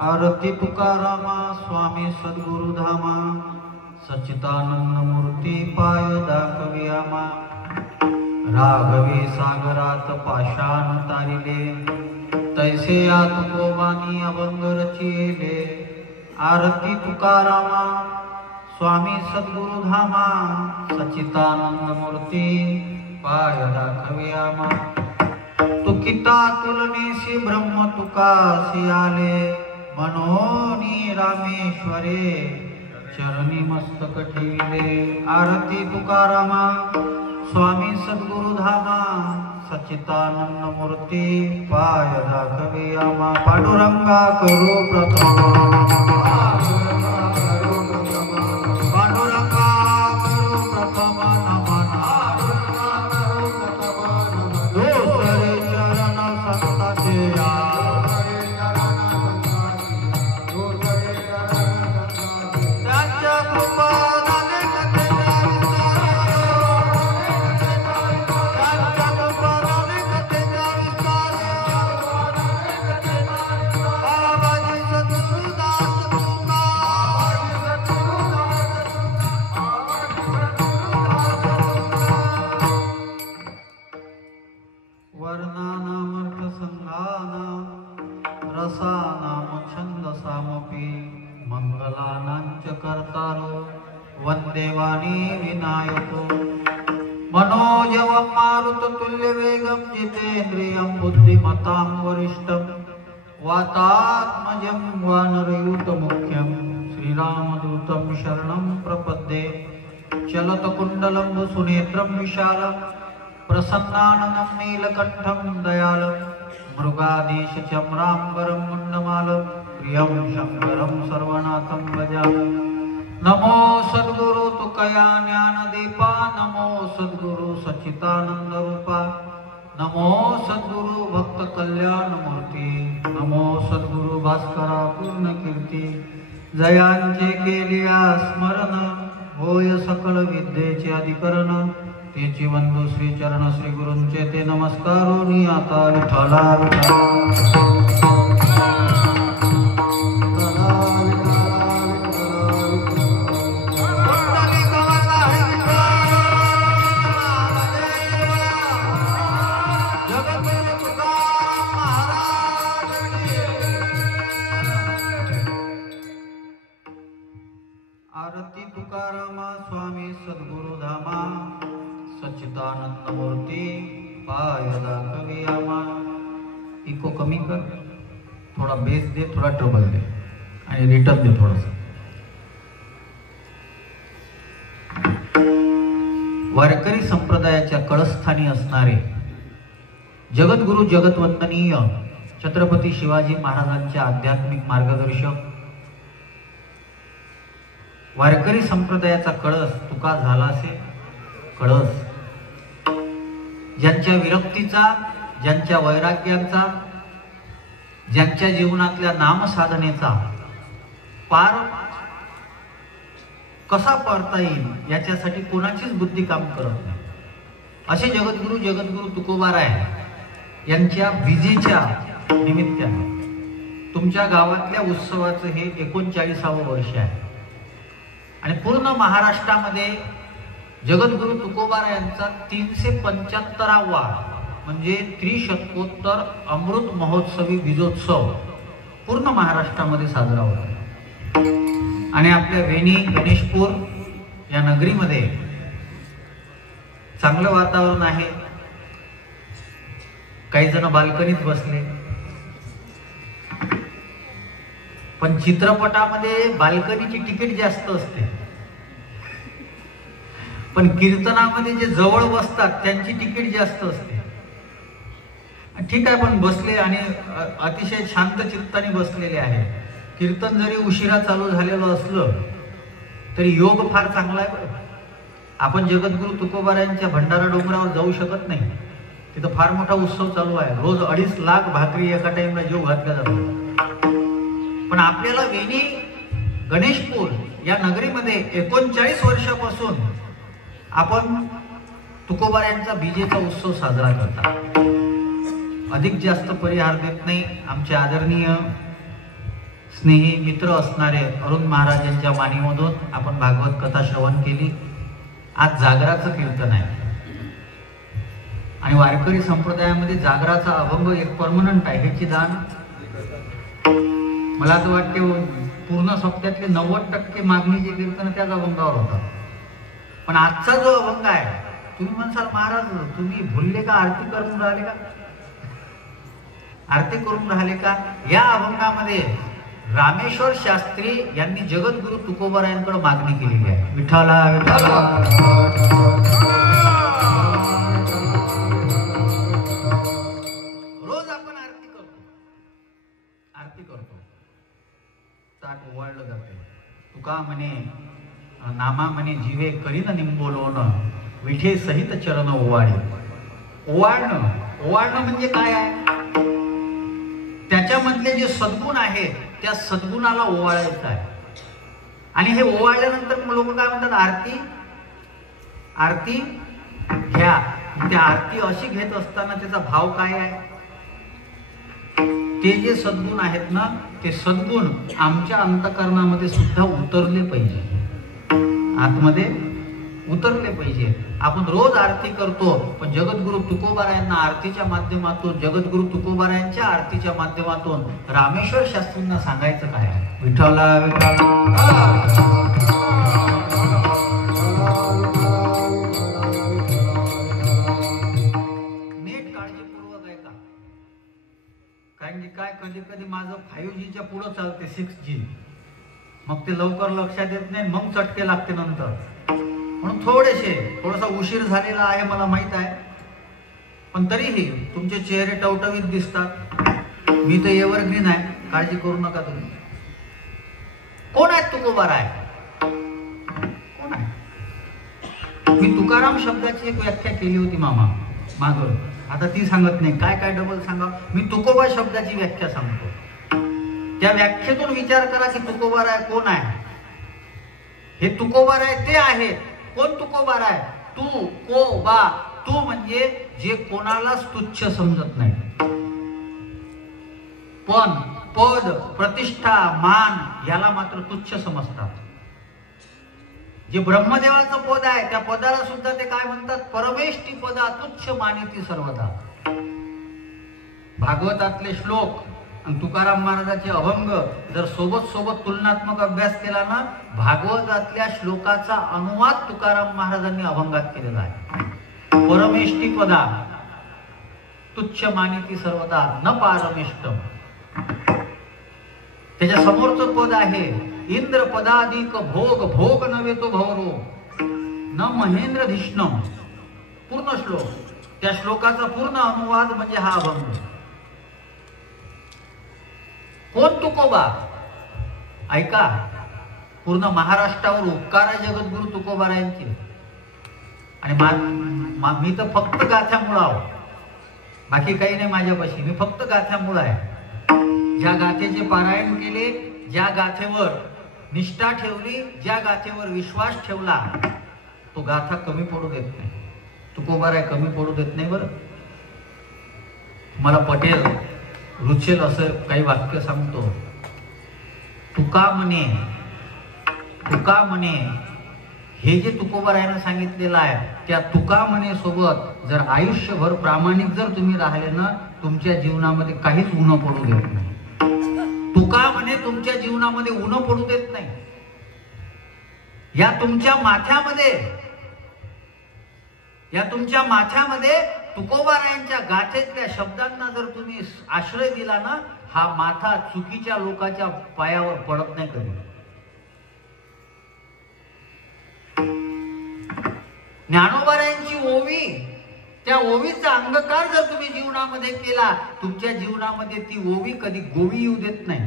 आरती तुकारामा स्वामी सद्गुरु धामा सच्चिदानंद मूर्ती पाय दाखवियामा राघवे सागरात पाषाण तारिले तैसे आतुकोबानी अभंग रचिले। आरती तुकारामा स्वामी सद्गुरु धामा सच्चिदानंद मूर्ती पाय दाखवियामा तुकिता तुलनेशी ब्रह्म तुकासी आले मनोनी रामेश्वरे चरणी मस्तक ठेविले। आरती तुकारामा स्वामी सद्गुरु धामा सच्चिदानंद मूर्ती पाय दाखवियामा पांडुरंगा करो प्रथम वंदेवाणी विनायको मनोजवं मारुततुल्यवेगं जितेन्द्रियं बुद्धिमतां वरिष्ठं वातात्मजं वानरयूथमुख्यं श्रीरामदूतं शरणं प्रपद्ये। चलतकुण्डलं सुनेत्रं विशालं प्रसन्नाननं नीलकण्ठं दयालं मृगाधीशचम्राम्बरं मुण्डमालं प्रियं शङ्करं सर्वनाथं भजामि। नमो सद्गुरु तुकया ज्ञानदीपा नमो सद्गुरु सच्चिदानंद रूपा नमो सद्गुरु भक्त कल्याण मूर्ती नमो सद्गुरु भास्करा पूर्ण कीर्ती जयांचे केलिया स्मरण होय सकल विद्येचे अधिकरण तेची वंदू श्री चरण श्री गुरूंचे ते नमस्कारोनी आता विठ्ठला विठ्ठला। आरती तुकारामा स्वामी सद्गुरु धामा सच्चिदानंद मूर्ती पाय दाखवियामा। इको कमी कर, थोडा बेस दे, थोडा ट्रबल दे आणि रिटर्न दे थोडासा। वारकरी संप्रदायाच्या कळस्थानी असणारे जगद्गुरु जगतवंदनीय छत्रपती शिवाजी महाराजांचे आध्यात्मिक मार्गदर्शक वारकरी संप्रदायाचा कळस तुका झालासे कळस ज्यांच्या विरक्तीचा ज्यांच्या वैराग्यांचा ज्यांच्या जीवनातल्या नामसाधनेचा पार कसा पारता येईल याच्यासाठी कोणाचीच बुद्धी काम करत नाही असे जगद्गुरु तुकोबाराय यांच्या विजेच्या निमित्ताने तुमच्या गावातल्या उत्सवाचं हे 39वे वर्ष आहे आणि पूर्ण महाराष्ट्रामध्ये जगद्गुरु तुकोबाराय यांचा 375वा म्हणजे त्रिशतकोत्तर अमृत महोत्सवी बीजोत्सव पूर्ण महाराष्ट्रामध्ये साजरा होतो। आणि आपल्या वेणी गणेशपूर या नगरीमध्ये चांगलं वातावरण आहे। काही जण बाल्कनीत बसले, पण चित्रपटामध्ये बाल्कनीची तिकीट जास्त असते, पण कीर्तनामध्ये जे जवळ बसतात त्यांची तिकीट जास्त असते। ठीक आहे, पण बसले आणि अतिशय शांत चित्ताने बसलेले आहे। कीर्तन जरी उशिरा चालू झालेलं असलं तरी योग फार चांगला आहे बरं। आपण जगद्गुरु तुकोबारायांच्या भंडारा डोंगरावर जाऊ शकत नाही, तिथं फार मोठा उत्सव चालू आहे। रोज 2.5 लाख भाकरी एका टाइमला जेव घातल्या जातात, पण आपल्याला वेणी गणेशपूर या नगरीमध्ये 39 वर्षापासून आपण तुकोबारायांचा बीजेचा उत्सव साजरा करतात। अधिक जास्त परिहार देत नाही आमचे आदरणीय स्नेही मित्र असणारे अरुण महाराजांच्या वाणीमधून आपण भागवत कथा श्रवण केली। आज जागराचं कीर्तन आहे आणि वारकरी संप्रदायामध्ये जागराचा अभंग एक परमनंट आहे। ह्याची दान मला तर वाटते पूर्ण सप्त्यातले 90% मागणीचे कीर्तन त्याच अभंगावर होतात। पण आजचा जो अभंग आहे, तुम्ही म्हणसाल महाराज तुम्ही भुलले का, आरती करून राहिले का, आरती करून राहिले का? या अभंगामध्ये रामेश्वर शास्त्री यांनी जगद्गुरु तुकोबारायांकडे मागणी केलेली आहे। विठ्ठला विठ्ठला रोज आपण आरती करतो ताट ओवाळलं जाते। तुका म्हणे नामा म्हणे जीवे करीन निंबोलोन, विठे सहित चरण ओवाळे। ओवाळणं म्हणजे काय आहे? त्याच्यामधले जे सद्गुण आहेत त्या सद्गुणाला ओवाळायचं आहे। आणि हे ओवाळल्यानंतर लोक काय म्हणतात, आरती घ्या। त्या आरती अशी घेत असताना त्याचा भाव काय आहे? ते जे सद्गुण आहेत ना, ते सद्गुण आमच्या अंतःकरणामध्ये सुद्धा उतरले पाहिजे, आतमध्ये उतरले पाहिजे। आपण रोज आरती करतो, पण जगद्गुरु तुकोबारायांना आरतीच्या माध्यमातून, जगद्गुरु तुकोबारायांच्या आरतीच्या माध्यमातून रामेश्वर शास्त्रींना सांगायचं काय? विठ्ठला विठ्ठला नीट काळजीपूर्वक आहे का? कारण की काय कधी कधी माझं 5Gच्या पुढं चालते 6G, मग ते लवकर लक्षात येत नाही, मग चटके लागते नंतर। म्हणून थोडासा उशीर झालेला आहे मला माहित आहे, पण तरीही तुमचे चेहरे टवटवीत दिसतात। मी तर एव्हरग्रीन आहे, काळजी करू नका तुम्ही। कोण आहे तुकोबाराय? कोण आहे? मी तुकाराम शब्दाची एक व्याख्या केली होती मामा माग, आता ती सांगत नाही, काय डबल सांगा। मी तुकोबा शब्दाची व्याख्या सांगतो। त्या व्याख्येतून विचार करा की तुकोबाराय कोण आहे? हे तुकोबाराय ते आहेत। कोण तुकोबाराय? तू को बा, तू म्हणजे जे कोणालाच तुच्छ समजत नाही। पण पद, प्रतिष्ठा, मान याला मात्र तुच्छ समजतात। जे ब्रह्मदेवाचं पद आहे त्या पदाला सुद्धा ते काय म्हणतात? परमेष्ठी पदा तुच्छ मानिती सर्वदा। भागवतातले श्लोक आणि तुकाराम महाराजांचे अभंग जर सोबत तुलनात्मक अभ्यास केला ना, भागवतातल्या श्लोकाचा अनुवाद तुकाराम महाराजांनी अभंगात केलेला आहे। परमेष्ठी पदा तुच्छ मानिती सर्वदा न पारमेष्टम। त्याच्या समोरचं पद आहे इंद्र पदाधिक भोग, भोग नव्हे तो भवरो न महेंद्र धिष्णम। पूर्ण श्लोक, त्या श्लोकाचा पूर्ण अनुवाद म्हणजे हा अभंग। कोण तुकोबा? ऐका, पूर्ण महाराष्ट्रावर उपकार आहे जगद्गुरु तुकोबारायांचे। आणि मी तर फक्त गाथ्यामुळं आहो, बाकी काही नाही माझ्यापाशी, मी फक्त गाथ्यामुळं आहे। ज्या गाथेचे पारायण केले, ज्या गाथेवर निष्ठा ठेवली, ज्या गाथेवर विश्वास ठेवला, तो गाथा कमी पडू देत नाही। तुकोबाराय कमी पडू देत नाही। बरं, मला पटेल रुचेल असं काही वाक्य सांगतो। तुका म्हणे हे जे तुकोबारायानं सांगितलेलं आहे, त्या तुका म्हणे सोबत जर आयुष्यभर प्रामाणिक जर तुम्ही राहिले ना, तुमच्या जीवनामध्ये काहीच ऊन पडू देत नाही। तुका म्हणे तुमच्या जीवनामध्ये ऊन पडू देत नाही। या तुमच्या माथ्यामध्ये तुकोबारायांच्या गाथेतल्या शब्दांना जर तुम्ही आश्रय दिला ना, हा माथा चुकीच्या लोकांच्या पायावर पडत नाही कधी। ज्ञानोबारायांची ओवी, त्या ओवीचा अंगकार जर तुम्ही जीवनामध्ये केला, तुमच्या जीवनामध्ये ती ओवी कधी गोवी येऊ देत नाही।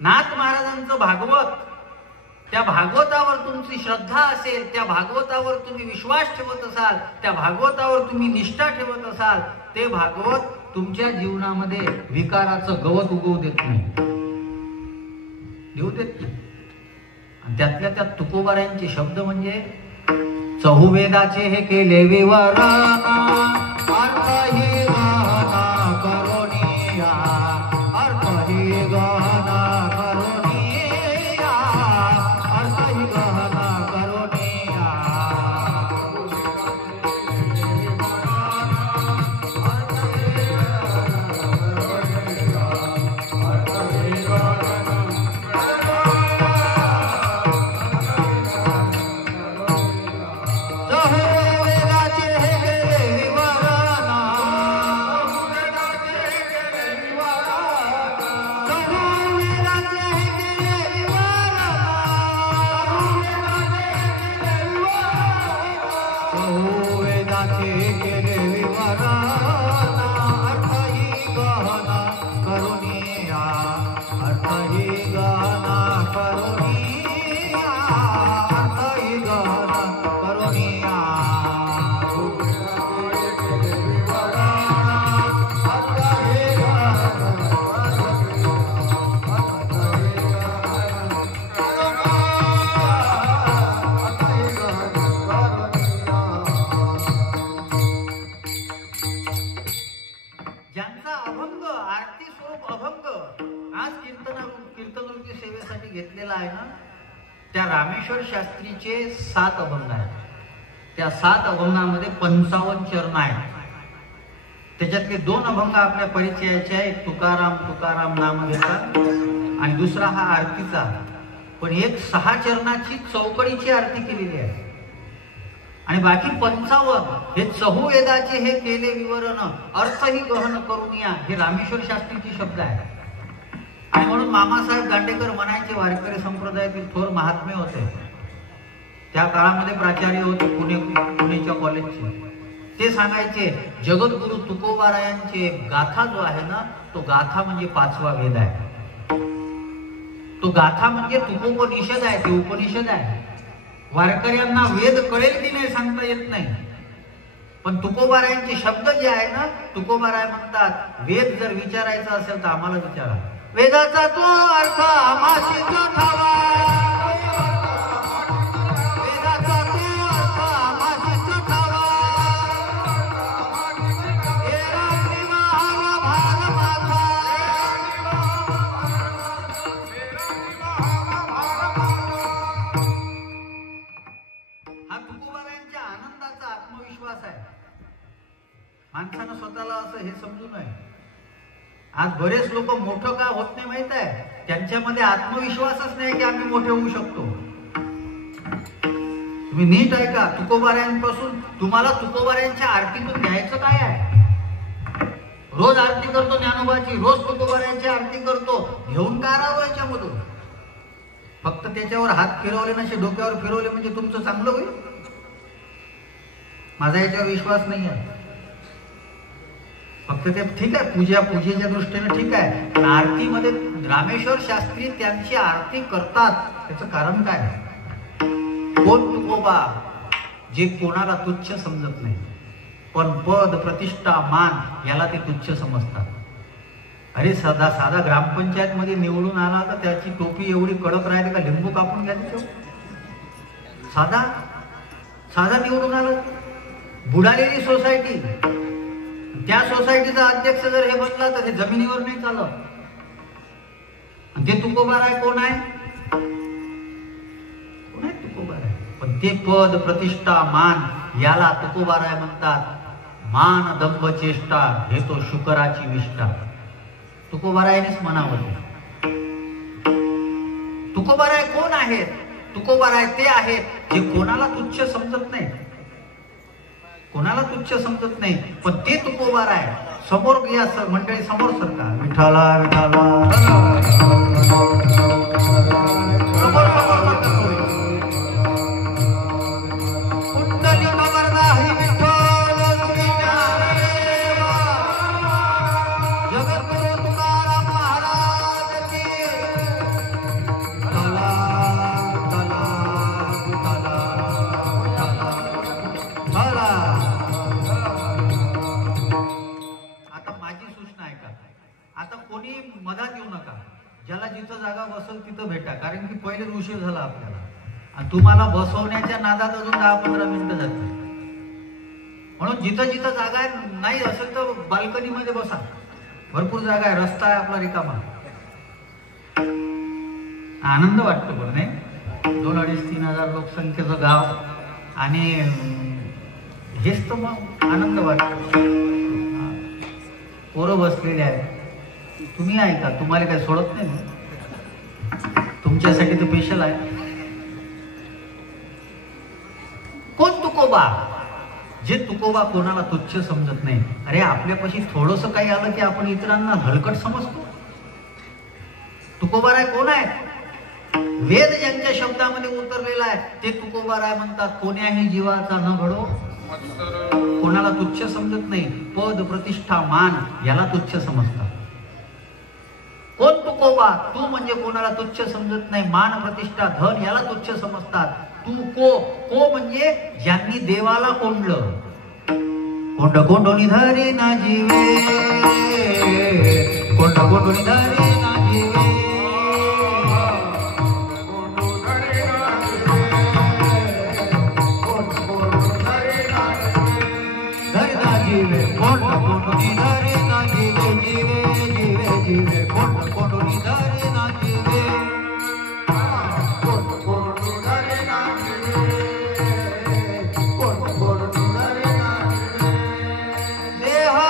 नाथ महाराजांचं भागवत, त्या भागवतावर तुमची श्रद्धा असेल, त्या भागवतावर तुम्ही विश्वास ठेवत असाल, त्या भागवतावर तुम्ही निष्ठा ठेवत असाल, ते भागवत तुमच्या जीवनामध्ये विकाराचं गवत उगवू देत नाही, येऊ देत नाही। आणि त्यातल्या त्यात तुकोबारायांचे शब्द म्हणजे चहुवेदाचे हे केले विवरण, अर्थ ही गहना करुणिया, अर्थ ही गहना त्या रामेश्वर शास्त्रीचे 7 अभंग आहेत. त्या 7 अभंगामध्ये 55 चरण आहेत. त्याच्यातले 2 अभंग आपल्या परिचयाचे आहेत. तुकाराम तुकाराम नाम घेता आणि दुसरा हा आरतीचा. पण एक 6 चरणाची चौकडीची आरती केलेली आहे आणि बाकी 55 हे चहुवेदाचे हे केले विवरण अर्थही गहन करून या हे रामेश्वर शास्त्रीचे शब्द आहेत. आणि म्हणून मामासाहेब दांडेकर म्हणायचे, वारकरी संप्रदायातील थोर महात्मे होते, त्या काळामध्ये प्राचार्य होते पुणेच्या कॉलेजचे. ते सांगायचे जगद्गुरु तुकोबारायांचे गाथा जो आहे ना, तो गाथा म्हणजे 5वा वेद आहे. तो गाथा म्हणजे तुकोपनिषद आहे, ते उपनिषद आहे. वारकऱ्यांना वेद कळेल की नाही सांगता येत नाही, पण तुकोबारायांचे शब्द जे आहे ना, तुकोबाराय म्हणतात वेद जर विचारायचा असेल तर आम्हाला विचारा. वेदाचा तो अर्थ आम्हाशीच ठावा, वेदाचा तो अर्थ आम्हाशीच ठावा, हे रात्री महावा भार माथा, हा तुकोबारायांच्या आनंदाचा आत्मविश्वास आहे. माणसानं स्वतःला असं हे समजू नये. आज बरेच लोक मोठं का होत नाही माहित आहे, त्यांच्यामध्ये आत्मविश्वासच नाही की आम्ही मोठे होऊ शकतो. तुम्ही नीट ऐका, तुकोबारायांपासून तुम्हाला तुकोबारायांच्या आरतीतून घ्यायचं काय आहे? रोज आरती करतो ज्ञानोबाची, रोज तुकोबारायांची आरती करतो, घेऊन का राहावं याच्यामधून? फक्त त्याच्यावर हात फिरवले नसे, डोक्यावर फिरवले म्हणजे तुमचं चांगलं होईल? माझा याच्यावर विश्वास नाही आहे. फक्त ते ठीक आहे, पूजेच्या दृष्टीने ठीक आहे, पण आरतीमध्ये रामेश्वर शास्त्री त्यांची आरती करतात, त्याचं कारण काय? कोण तुकोबा? जे कोणाला तुच्छ समजत नाही, पण पद प्रतिष्ठा मान याला ते तुच्छ समजतात. अरे साधा ग्रामपंचायत मध्ये निवडून आला तर त्याची टोपी एवढी कडक राहते का लिंबू कापून घ्यायचं? साधा निवडून आला. बुडालेली सोसायटी, त्या सोसायटीचा अध्यक्ष जर हे बनला तर हे जमिनीवर नाही चालत. ते तुकोबाराय कोण आहे? तुकोबाराय. पण ते पद प्रतिष्ठा मान याला तुकोबाराय म्हणतात. मान दंभ चेष्टा हे तो शुकराची विष्ठा. तुकोबारायनेच म्हणावं. तुकोबाराय कोण आहेत? तुकोबाराय ते आहेत जे कोणाला तुच्छ समजत नाही, कोणाला तुच्छ समजत नाही, पण ते तुकोबाराय. समोर या मंडळी समोर सरका. विठाला विठाला कुंडली कवरदा हरी विठ्ठल श्री ज्ञानदेव जगद्गुरु तुकाराम महाराज की. तला तला तला तला. आता माझी सूचना ऐका, आता कोणी मधात येऊ नका. ज्याला जिथं जागा बसेल तिथं भेटा, कारण की पहिले उशीर झाला आपल्याला आणि तुम्हाला बसवण्याच्या नादात अजून 10-15 मिनिटं जातील. म्हणून जिथं जिथं जागा नाही असेल तर बाल्कनी मध्ये बसा, भरपूर जागा आहे, रस्ता आहे आपला रिकामा. आनंद वाटतो पण नाही? 2-2.5-3 हजार लोकसंख्येचं गाव आणि हेच तर मग आनंद वाटतो. पोरं बसलेले आहेत, तुम्ही ऐका, तुम्हाला काही सोडत नाही, तुमच्यासाठी तर स्पेशल आहे. कोण तुकोबा? जे तुकोबा कोणाला तुच्छ समजत नाही. अरे आपल्यापाशी थोडंसं काही आलं की आपण इतरांना हलकट समजतो. तुकोबाराय कोण आहे? वेद ज्यांच्या शब्दामध्ये उतरलेला आहे ते तुकोबाराय म्हणतात. कोण्याही जीवाचा न घडो, कोणाला तुच्छ समजत नाही. पद प्रतिष्ठा मान याला तुच्छ समजतात. कोण तुकोबा, तू म्हणजे कोणाला तुच्छ समजत नाही, मान प्रतिष्ठा धन याला तुच्छ समजतात. तू को म्हणजे ज्यांनी देवाला कोंडलं. कोंड कोंडोनी धरे ना जीवे, कोंड कोंडोनी धरे ना जीवे, धरे ना जीवे, कोंड कोंडोनी धरे ना जीवे, जीवे जीवे जीवे, कोंड कोंडोनी धरे ना जीवे, कोंड कोंडोनी धरे ना जीवे, कोंड कोंडोनी धरे ना जीवे. देहा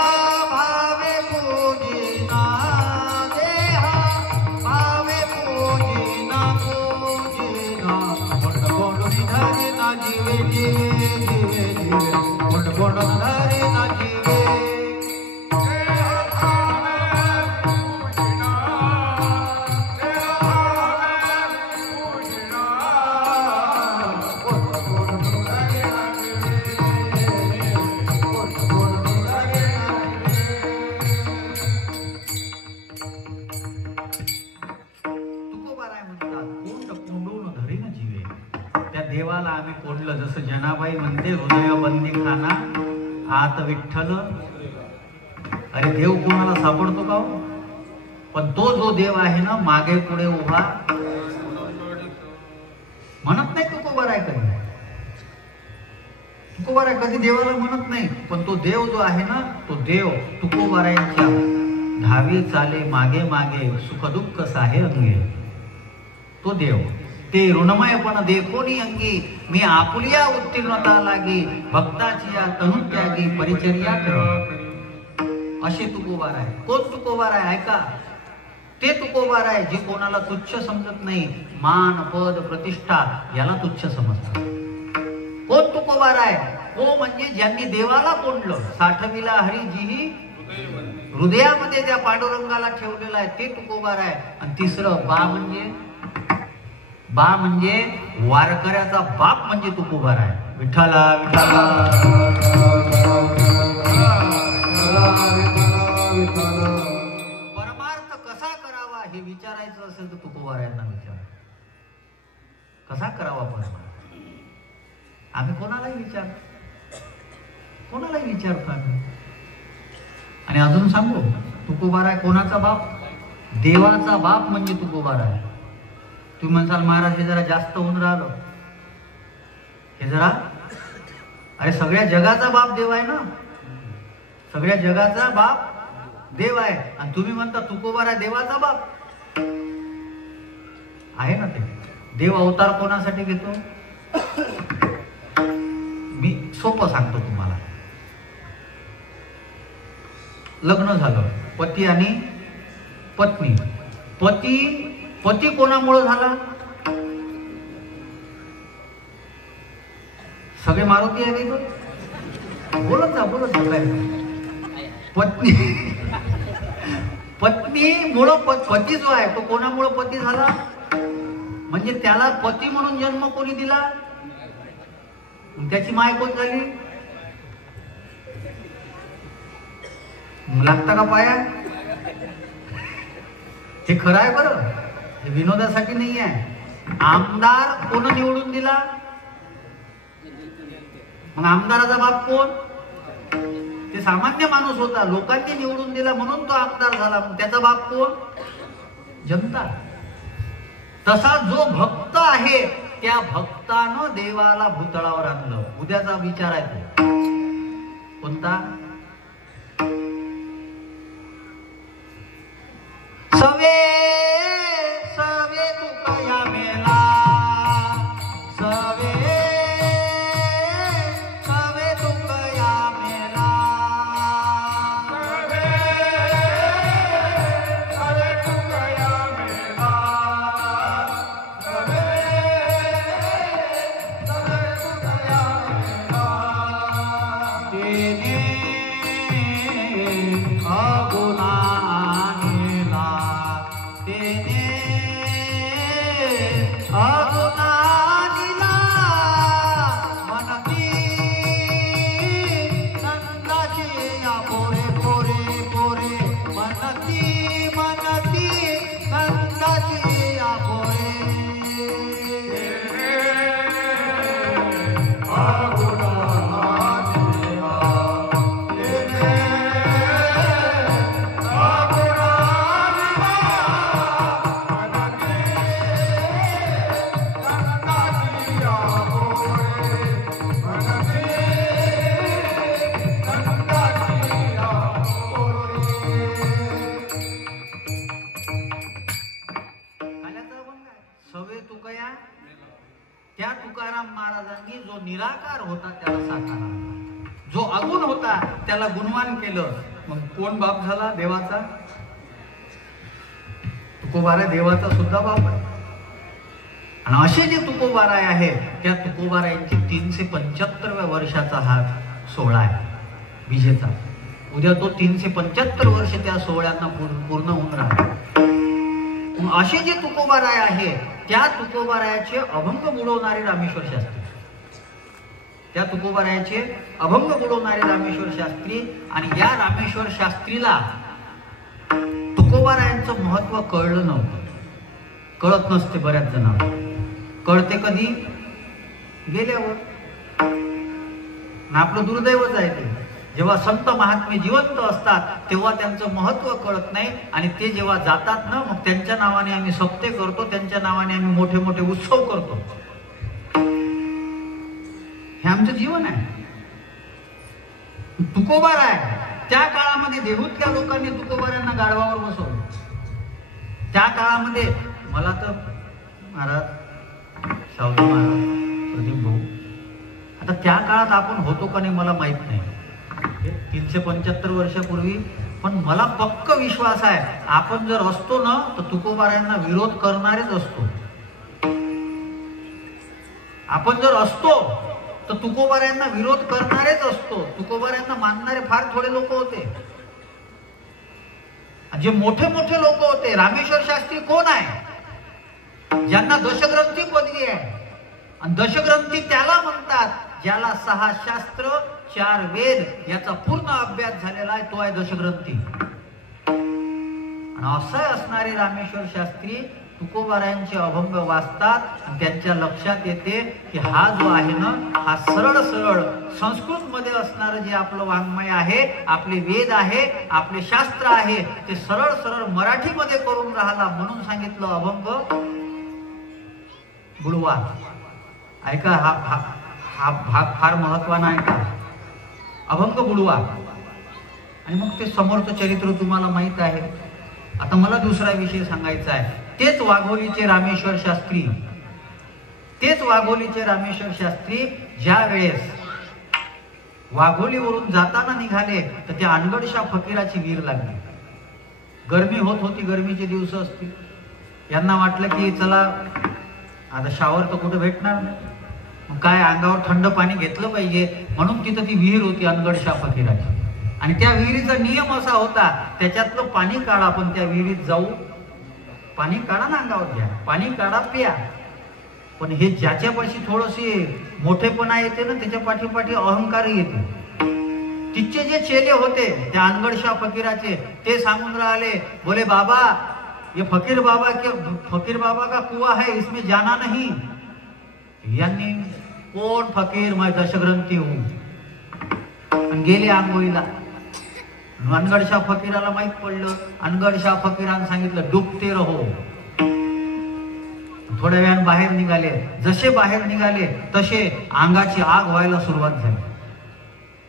भावे पूजिना, देहा भावे पूजिना, पूजिना, कोंड कोंडोनी धरे ना जीवे, जीवे जीवे जीवे, कोंड कोंडोनी धरे ना जीवे. देवाला आम्ही कोंडलं, जसं जनाबाई म्हणते हृदय बंदी खाना आत विठ्ठल. अरे देव कोणाला सापडतो का हो? पण तो जो देव आहे ना मागे पुढे उभा म्हणत नाही तुकोबार आहे कधी, तुकोबार आहे कधी देवाला म्हणत नाही. पण तो देव जो आहे ना तो देव तुकोबारायांच्या धावी चाले मागे मागे, सुख दुःख साहे अंगे. तो देव ते ऋणमय पण देखोनी अंगी, मी आपुलिया उत्तीर्णता लागी, भक्ताची या तनुत्यागी परिचर्या करी. असे तुकोबार आहे. कोण तुकोबार आहे ऐका, ते तुकोबार आहे जे कोणाला तुच्छ समजत नाही, मान पद प्रतिष्ठा याला तुच्छ समजतात. कोण तुकोबार आहे? हो म्हणजे ज्यांनी देवाला कोंडलं, साठविला हरी जीही हृदयामध्ये त्या पांडुरंगाला ठेवलेला आहे, ते तुकोबार आहे. आणि तिसरं बा म्हणजे वारकऱ्याचा बाप म्हणजे तुकोबार आहे. विठ्ठला विठ्ठला परमार्थ कसा करावा हे विचारायचं असेल तर तुकोबारायांना विचारा. कसा करावा परमार्थ? आम्ही कोणालाही विचारतो आम्ही. आणि अजून सांगू, तुकोबार आहे कोणाचा बाप? देवाचा बाप म्हणजे तुकोबार आहे. तुम्ही म्हणसाल महाराज हे जरा जास्त होऊन राहिलं, हे जरा, अरे सगळ्या जगाचा बाप देव आहे ना, सगळ्या जगाचा बाप देव आहे. आणि तुम्ही म्हणता तुकोबार आहे देवाचा बाप आहे ना. ते देव अवतार कोणासाठी घेतो? मी सोपं सांगतो तुम्हाला. लग्न झालं, पती आणि पत्नी. पती कोणामुळे झाला? सगळे मारुती आहे तो, बोलत जा काय. पत्नी मुळे पती जो आहे तो कोणामुळे पती झाला? म्हणजे त्याला पती म्हणून जन्म कोणी दिला? त्याची माय कोण झाली? लागता का पाया? हे खरं आहे बरं, हे विनोदासाठी नाही आहे. आमदार कोण निवडून दिला? मग आमदाराचा बाप कोण? ते सामान्य माणूस होता, लोकांनी निवडून दिला म्हणून तो आमदार झाला. मग त्याचा बाप कोण? जनता. तसा जो भक्त आहे त्या भक्तानं देवाला भूतळावर आणलं. उद्याचा विचार आहे तो कोणता? सवे सवे तुकया मेला, सवे सवे तुकया मेला, सवे सवे तुकया मेला, सवे सवे तुकया मेला. तेने अगुना तुकाराम महाराजांनी जो निराकार होता त्याला साकार आणला, जो अगुण होता त्याला गुणवान केलं. मग कोण बाप झाला देवाचा? तुकोबाराय देवाचा सुद्धा बाप आहे. आणि असे जे तुकोबाराय आहे त्या तुकोबारायांची 375व्या वर्षाचा हा सोहळा आहे विजेचा. उद्या तो 375 वर्ष त्या सोहळ्यांना पूर्ण होऊन राहणार. असे जे तुकोबाराय आहे त्या तुकोबारायाचे अभंग बुडवणारे रामेश्वर शास्त्री, त्या तुकोबारायाचे अभंग बुडवणारे रामेश्वर शास्त्री. आणि या रामेश्वर शास्त्रीला तुकोबारायांचं महत्व कळलं नव्हतं, कळत नसते बऱ्याच जणांना. कळते कधी? गेल्यावर. आपलं दुर्दैवच आहे ते. जेव्हा संत महात्मे जिवंत असतात तेव्हा त्यांचं महत्व कळत नाही, आणि ते जेव्हा जातात ना मग त्यांच्या नावाने आम्ही सप्ते करतो, त्यांच्या नावाने आम्ही मोठे मोठे उत्सव करतो. हे आमचं जीवन आहे. तुकोबाराय त्या काळामध्ये देहूतल्या लोकांनी तुकोबारायांना गाढवावर बसवलं. त्या काळामध्ये मला तर महाराज सावजी महाराज प्रदीप भाऊ, आता त्या काळात आपण होतो का नाही मला माहित नाही, 375 वर्षापूर्वी, पण मला पक्क विश्वास आहे आपण जर असतो ना तर तुकोबारायांना विरोध करणारेच असतो. आपण जर असतो तर तुकोबारायांना विरोध करणारेच असतो. तुकोबारायांना मानणारे फार थोडे लोक होते. जे मोठे मोठे लोक होते, रामेश्वर शास्त्री कोण आहे? ज्यांना दशग्रंथी पदवी आहे. आणि दशग्रंथी त्याला म्हणतात ज्याला 6 शास्त्र 4 वेद याचा पूर्ण अभ्यास झालेला आहे, तो आहे दशग्रंथी. आणि असं असणारे रामेश्वर शास्त्री तुकोबारायांचे अभंग वाचतात आणि त्यांच्या लक्षात येते की हा जो आहे ना हा सरळ सरळ संस्कृत मध्ये असणारं जे आपलं वाङ्मय आहे, आपले वेद आहे, आपले शास्त्र आहे, ते सरळ सरळ मराठीमध्ये करून राहिला. म्हणून सांगितलं अभंग बुडवा. ऐका, हा भाग फार महत्वाचा आहे का? अभंग बुडवा. आणि मग ते समोरचं चरित्र तुम्हाला माहित आहे. आता मला दुसरा विषय सांगायचा आहे. तेच वाघोलीचे रामेश्वर शास्त्री, तेच वाघोलीचे रामेश्वर शास्त्री ज्या वेळेस वाघोलीवरून जाताना निघाले तर त्या अनगडशा फकीराची वीर लागली. गरमी होत होती, गरमीचे दिवस असतील. यांना वाटलं की चला आता शावर तर कुठे भेटणार नाही, मग काय अंगावर थंड पाणी घेतलं पाहिजे, म्हणून तिथं ती विहीर होती अनगडशा फकीराची. आणि त्या विहिरीचा नियम असा होता, त्याच्यातलं पाणी काढा, पण त्या विहिरीत जाऊ पाणी काढा ना, अंगावर घ्या, पाणी काढा, प्या. पण हे ज्याच्यापाशी थोडसे मोठेपणा येते ना त्याच्या पाठीपाठी अहंकार येते. तिचे जे चेले होते त्या अनगडशा फकीराचे, ते सांगून राहिले, बोले बाबा ये फकीर बाबा का कुआ है, इसमें जाना नहीं. यांनी कोण फकीर, मैं दशग्रंथी हूं, गेले आंघोळीला. अनगडशा फकीराला माहित पडलं. अनगडशा फकीरानं सांगितलं डुबते रहो. थोड्या वेळानं बाहेर निघाले. जसे बाहेर निघाले तसे अंगाची आग व्हायला सुरुवात झाली.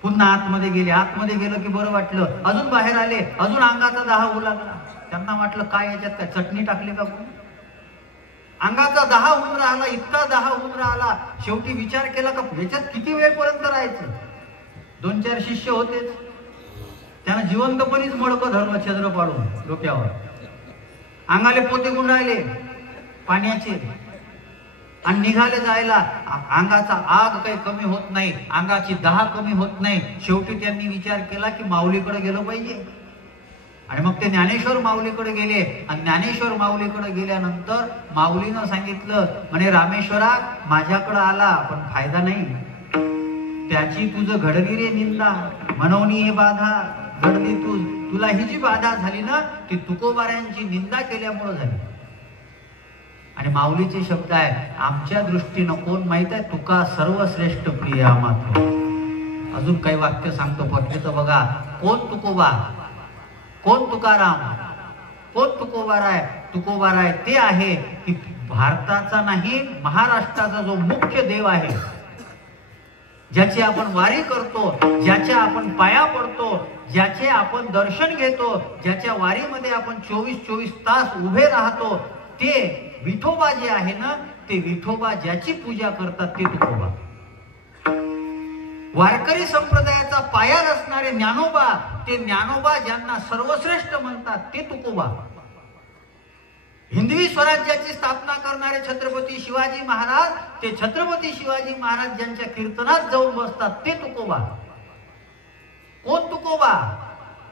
पुन्हा आतमध्ये गेले. आतमध्ये गेलं की बरं वाटलं. अजून बाहेर आले, अजून अंगाचा दाह होऊ लागला. त्यांना वाटलं काय याच्यात काय चटणी टाकली का कोण? अंगाचा दाह होऊन राहिला, इतका दाह होऊन राहिला. शेवटी विचार केला का याच्यात किती वेळपर्यंत राहायचं. 2-4 शिष्य होतेच. त्यानं जिवंतपणीच मडकं धरलं छद्र पाडून डोक्यावर. अंगाले पोते गुंडाळले पाण्याचे आणि निघाले जायला. अंगाचा आग काही कमी होत नाही, अंगाची दाह कमी होत नाही. शेवटी त्यांनी विचार केला की माऊलीकडे गेलो पाहिजे. आणि मग ते ज्ञानेश्वर माऊलीकडे गेले. आणि ज्ञानेश्वर माऊलीकडे गेल्यानंतर माऊलीनं सांगितलं, म्हणे रामेश्वरा माझ्याकडे आला पण फायदा नाही. त्याची तुझं घडली रे निंदा, मनवणी हे बाधा घडली. तुला ही जी बाधा झाली ना ती तुकोबारायांची निंदा केल्यामुळे झाली. आणि माऊलीचे शब्द आहे, आमच्या दृष्टीनं कोण माहित आहे, तुका सर्वश्रेष्ठ प्रिय आम्हाला. अजून काही वाक्य सांगतो पटले तर बघा. कोण तुकोबा, कोण तुकाराम, कोण तुकोबाराय? तुकोबाराय ते आहे की भारताचा नाही महाराष्ट्राचा जो मुख्य देव आहे, ज्याची आपण वारी करतो, ज्याच्या आपण पाया पडतो, ज्याचे आपण दर्शन घेतो, ज्याच्या वारीमध्ये आपण 24-24 तास उभे राहतो, ते विठोबा जे आहे ना, ते विठोबा ज्याची पूजा करतात ते तुकोबा. वारकरी संप्रदायाचा पाया असणारे ज्ञानोबा, ते ज्ञानोबा ज्यांना सर्वश्रेष्ठ म्हणतात ते तुकोबा. हिंदवी स्वराज्याची स्थापना करणारे छत्रपती शिवाजी महाराज, ते छत्रपती शिवाजी महाराज ज्यांच्या कीर्तनात जाऊन बसतात ते तुकोबा. कोण तुकोबा?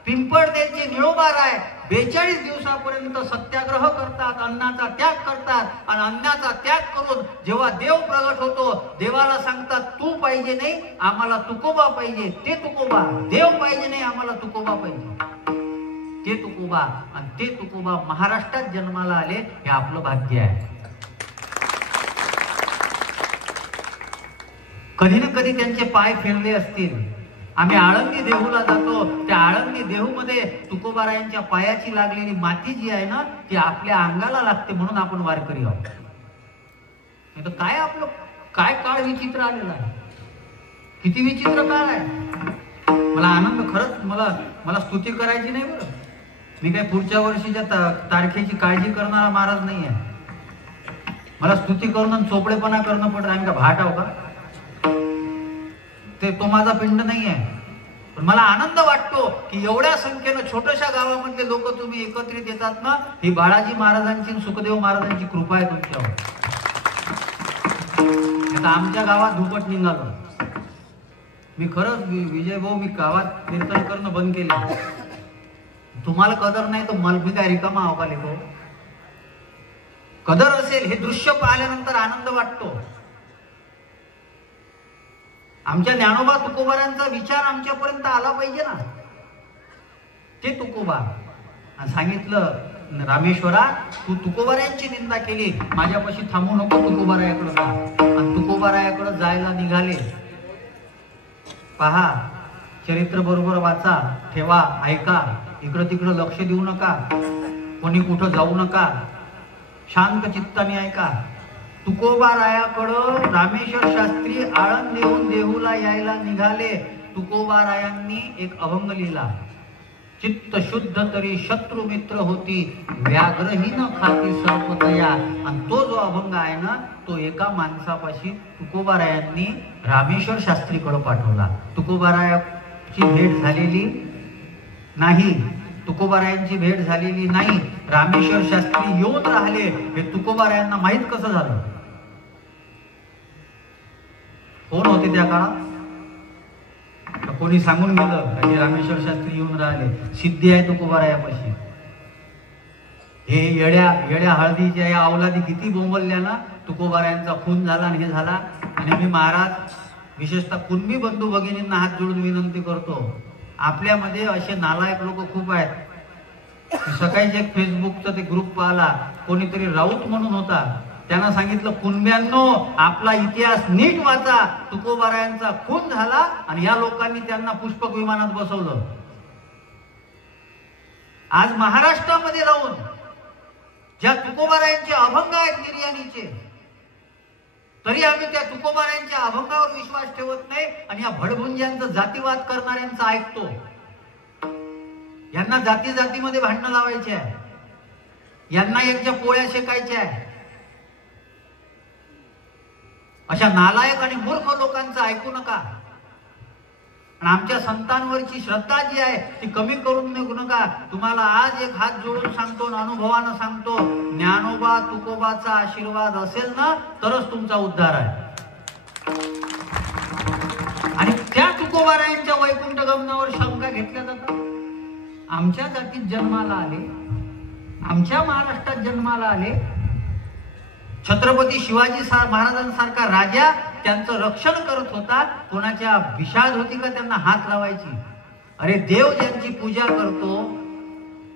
पिंपळनेरचे निळोबाराय 42 दिवसापर्यंत सत्याग्रह करतात, अन्नाचा त्याग करतात आणि अन्नाचा त्याग करून जेव्हा देव प्रगट होतो, देवाला सांगतात तू पाहिजे नाही आम्हाला तुकोबा पाहिजे. ते तुकोबा. देव पाहिजे नाही आम्हाला तुकोबा पाहिजे. ते तुकोबा. आणि ते तुकोबा महाराष्ट्रात जन्माला आले हे आपलं भाग्य आहे. कधी ना कधी त्यांचे पाय फिरले असतील. आम्ही आळंदी देहूला जातो, त्या आळंदी देहूमध्ये तुकोबारायांच्या पायाची लागलेली माती जी आहे ना, ती आपल्या अंगाला लागते म्हणून आपण वारकरी आहोत. नाही तर काय आपलं काय काळ विचित्र आलेला आहे. किती विचित्र काळ आहे. मला आनंद खरंच मला स्तुती करायची नाही बरं. मी काही पुढच्या वर्षीच्या तारखेची काळजी करणारा महाराज नाही आहे. मला स्तुती करून चोपडेपणा करणं पडतं. आम्ही का भाट आहो का? तो माझा पिंड नाही आहे. पण मला आनंद वाटतो की एवढ्या संख्येनं छोट्याशा गावामधले लोक तुम्ही एकत्रित येतात ना, ही बाळाजी महाराजांची सुखदेव महाराजांची कृपा आहे तुमच्यावर. आता आमच्या गावात धुपट निघालो. मी खरंच विजय भाऊ, मी गावात कीर्तन करणं बंद केले. तुम्हाला कदर नाही तर मला मी काय रिकामा आहो का लिहो? कदर असेल. हे दृश्य पाहिल्यानंतर आनंद वाटतो. आमच्या ज्ञानोबा तुकोबारांचा विचार आमच्यापर्यंत आला पाहिजे ना. ते तुकोबा सांगितलं, रामेश्वरा तू तुकोबारायांची निंदा केली, माझ्यापाशी थांबू नको, तुकोबारायाकडे जा. आणि तुकोबारायाकडे जायला निघाले. पहा, चरित्र बरोबर वाचा, ठेवा, ऐका. इकडं तिकडं लक्ष देऊ नका, कोणी कुठं जाऊ नका, शांत चित्ताने ऐका. तुकोबारायाकडं रामेश्वर शास्त्री आळंद देऊन देहूला यायला निघाले. तुकोबारायांनी एक अभंग लिहिला. चित्त शुद्ध तरी शत्रु मित्र होती, व्याघ्रहीन खाती सर्पतया. आणि तो जो अभंग आहे ना, तो एका माणसापाशी तुकोबारायांनी रामेश्वर शास्त्रीकडे पाठवला. तुकोबारायाची भेट झालेली नाही. तुकोबारायांची भेट झालेली नाही. रामेश्वर शास्त्री येऊन राहिले हे तुकोबारायांना माहित कसं झालं? कोण होते त्या काळात? कोणी सांगून गेलं की रामेश्वर शास्त्री येऊन राहिले, सिद्धी आहे तुकोबारायापाशी. हे येड्या हळदीच्या या अवलादी किती बोंबलल्या ना, तुकोबारायांचा खून झाला आणि हे झाला. आणि मी महाराज विशेषतः कुणबी बंधू भगिनींना हात जोडून विनंती करतो, आपल्यामध्ये असे नालायक लोक खूप आहेत. सकाळीच एक फेसबुकचा ते ग्रुप पाहिला, कोणीतरी राऊत म्हणून होता, त्यांना सांगितलं कुणब्यांनो आपला इतिहास नीट वाचा, तुकोबारायांचा खून झाला आणि या लोकांनी त्यांना पुष्पक विमानात बसवलं. आज महाराष्ट्रामध्ये राहून ज्या तुकोबारायांचे अभंग आहेत निर्याणीचे, तरी आम्ही त्या तुकोबारायांच्या अभंगावर विश्वास ठेवत नाही आणि या भडभुंज्यांचा जातीवाद करणाऱ्यांचा ऐकतो. यांना जाती जातीमध्ये भांडणं लावायचे आहे, यांना यांच्या पोळ्या शेकायच्या आहे. अशा नालायक आणि मूर्ख लोकांचं ऐकू नका. आणि आमच्या संतांवरची श्रद्धा जी आहे ती कमी करून निघू नका. तुम्हाला आज एक हात जोडून सांगतो, अनुभवानं सांगतो, ज्ञानोबा तुकोबाचा आशीर्वाद असेल ना तरच तुमचा उद्धार आहे. आणि त्या तुकोबारायांच्या वैकुंठ गमनावर शंका घेतल्या जातात. आमच्या जातीत जन्माला आले, आमच्या महाराष्ट्रात जन्माला आले, छत्रपती शिवाजी महाराजांसारखा राजा त्यांचं रक्षण करत होता. कोणाच्या विषाद होती का त्यांना हात लावायची? अरे देव ज्यांची पूजा करतो,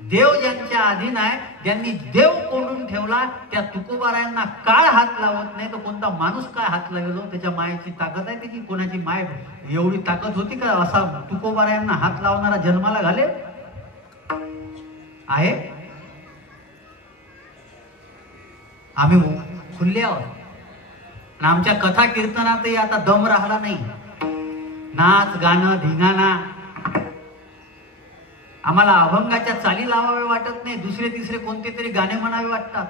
देव ज्यांच्या अधीन आहे, ज्यांनी देव कोंडून ठेवला, त्या तुकोबारायांना काळ हात लावत नाही तर कोणता माणूस काय हात लावलो? त्याच्या मायेची ताकद आहे त्याची? कोणाची माय एवढी ताकद होती का असा तुकोबारायांना हात लावणारा जन्माला घाले? आहे. आम्ही खुल्ले आहोत. आणि आमच्या कथा कीर्तनातही आता दम राहिला नाही. नाच गाणं धिंगाणा, आम्हाला अभंगाच्या चाली लावावे वाटत नाही, दुसरे तिसरे कोणते तरी गाणे म्हणावे वाटतात.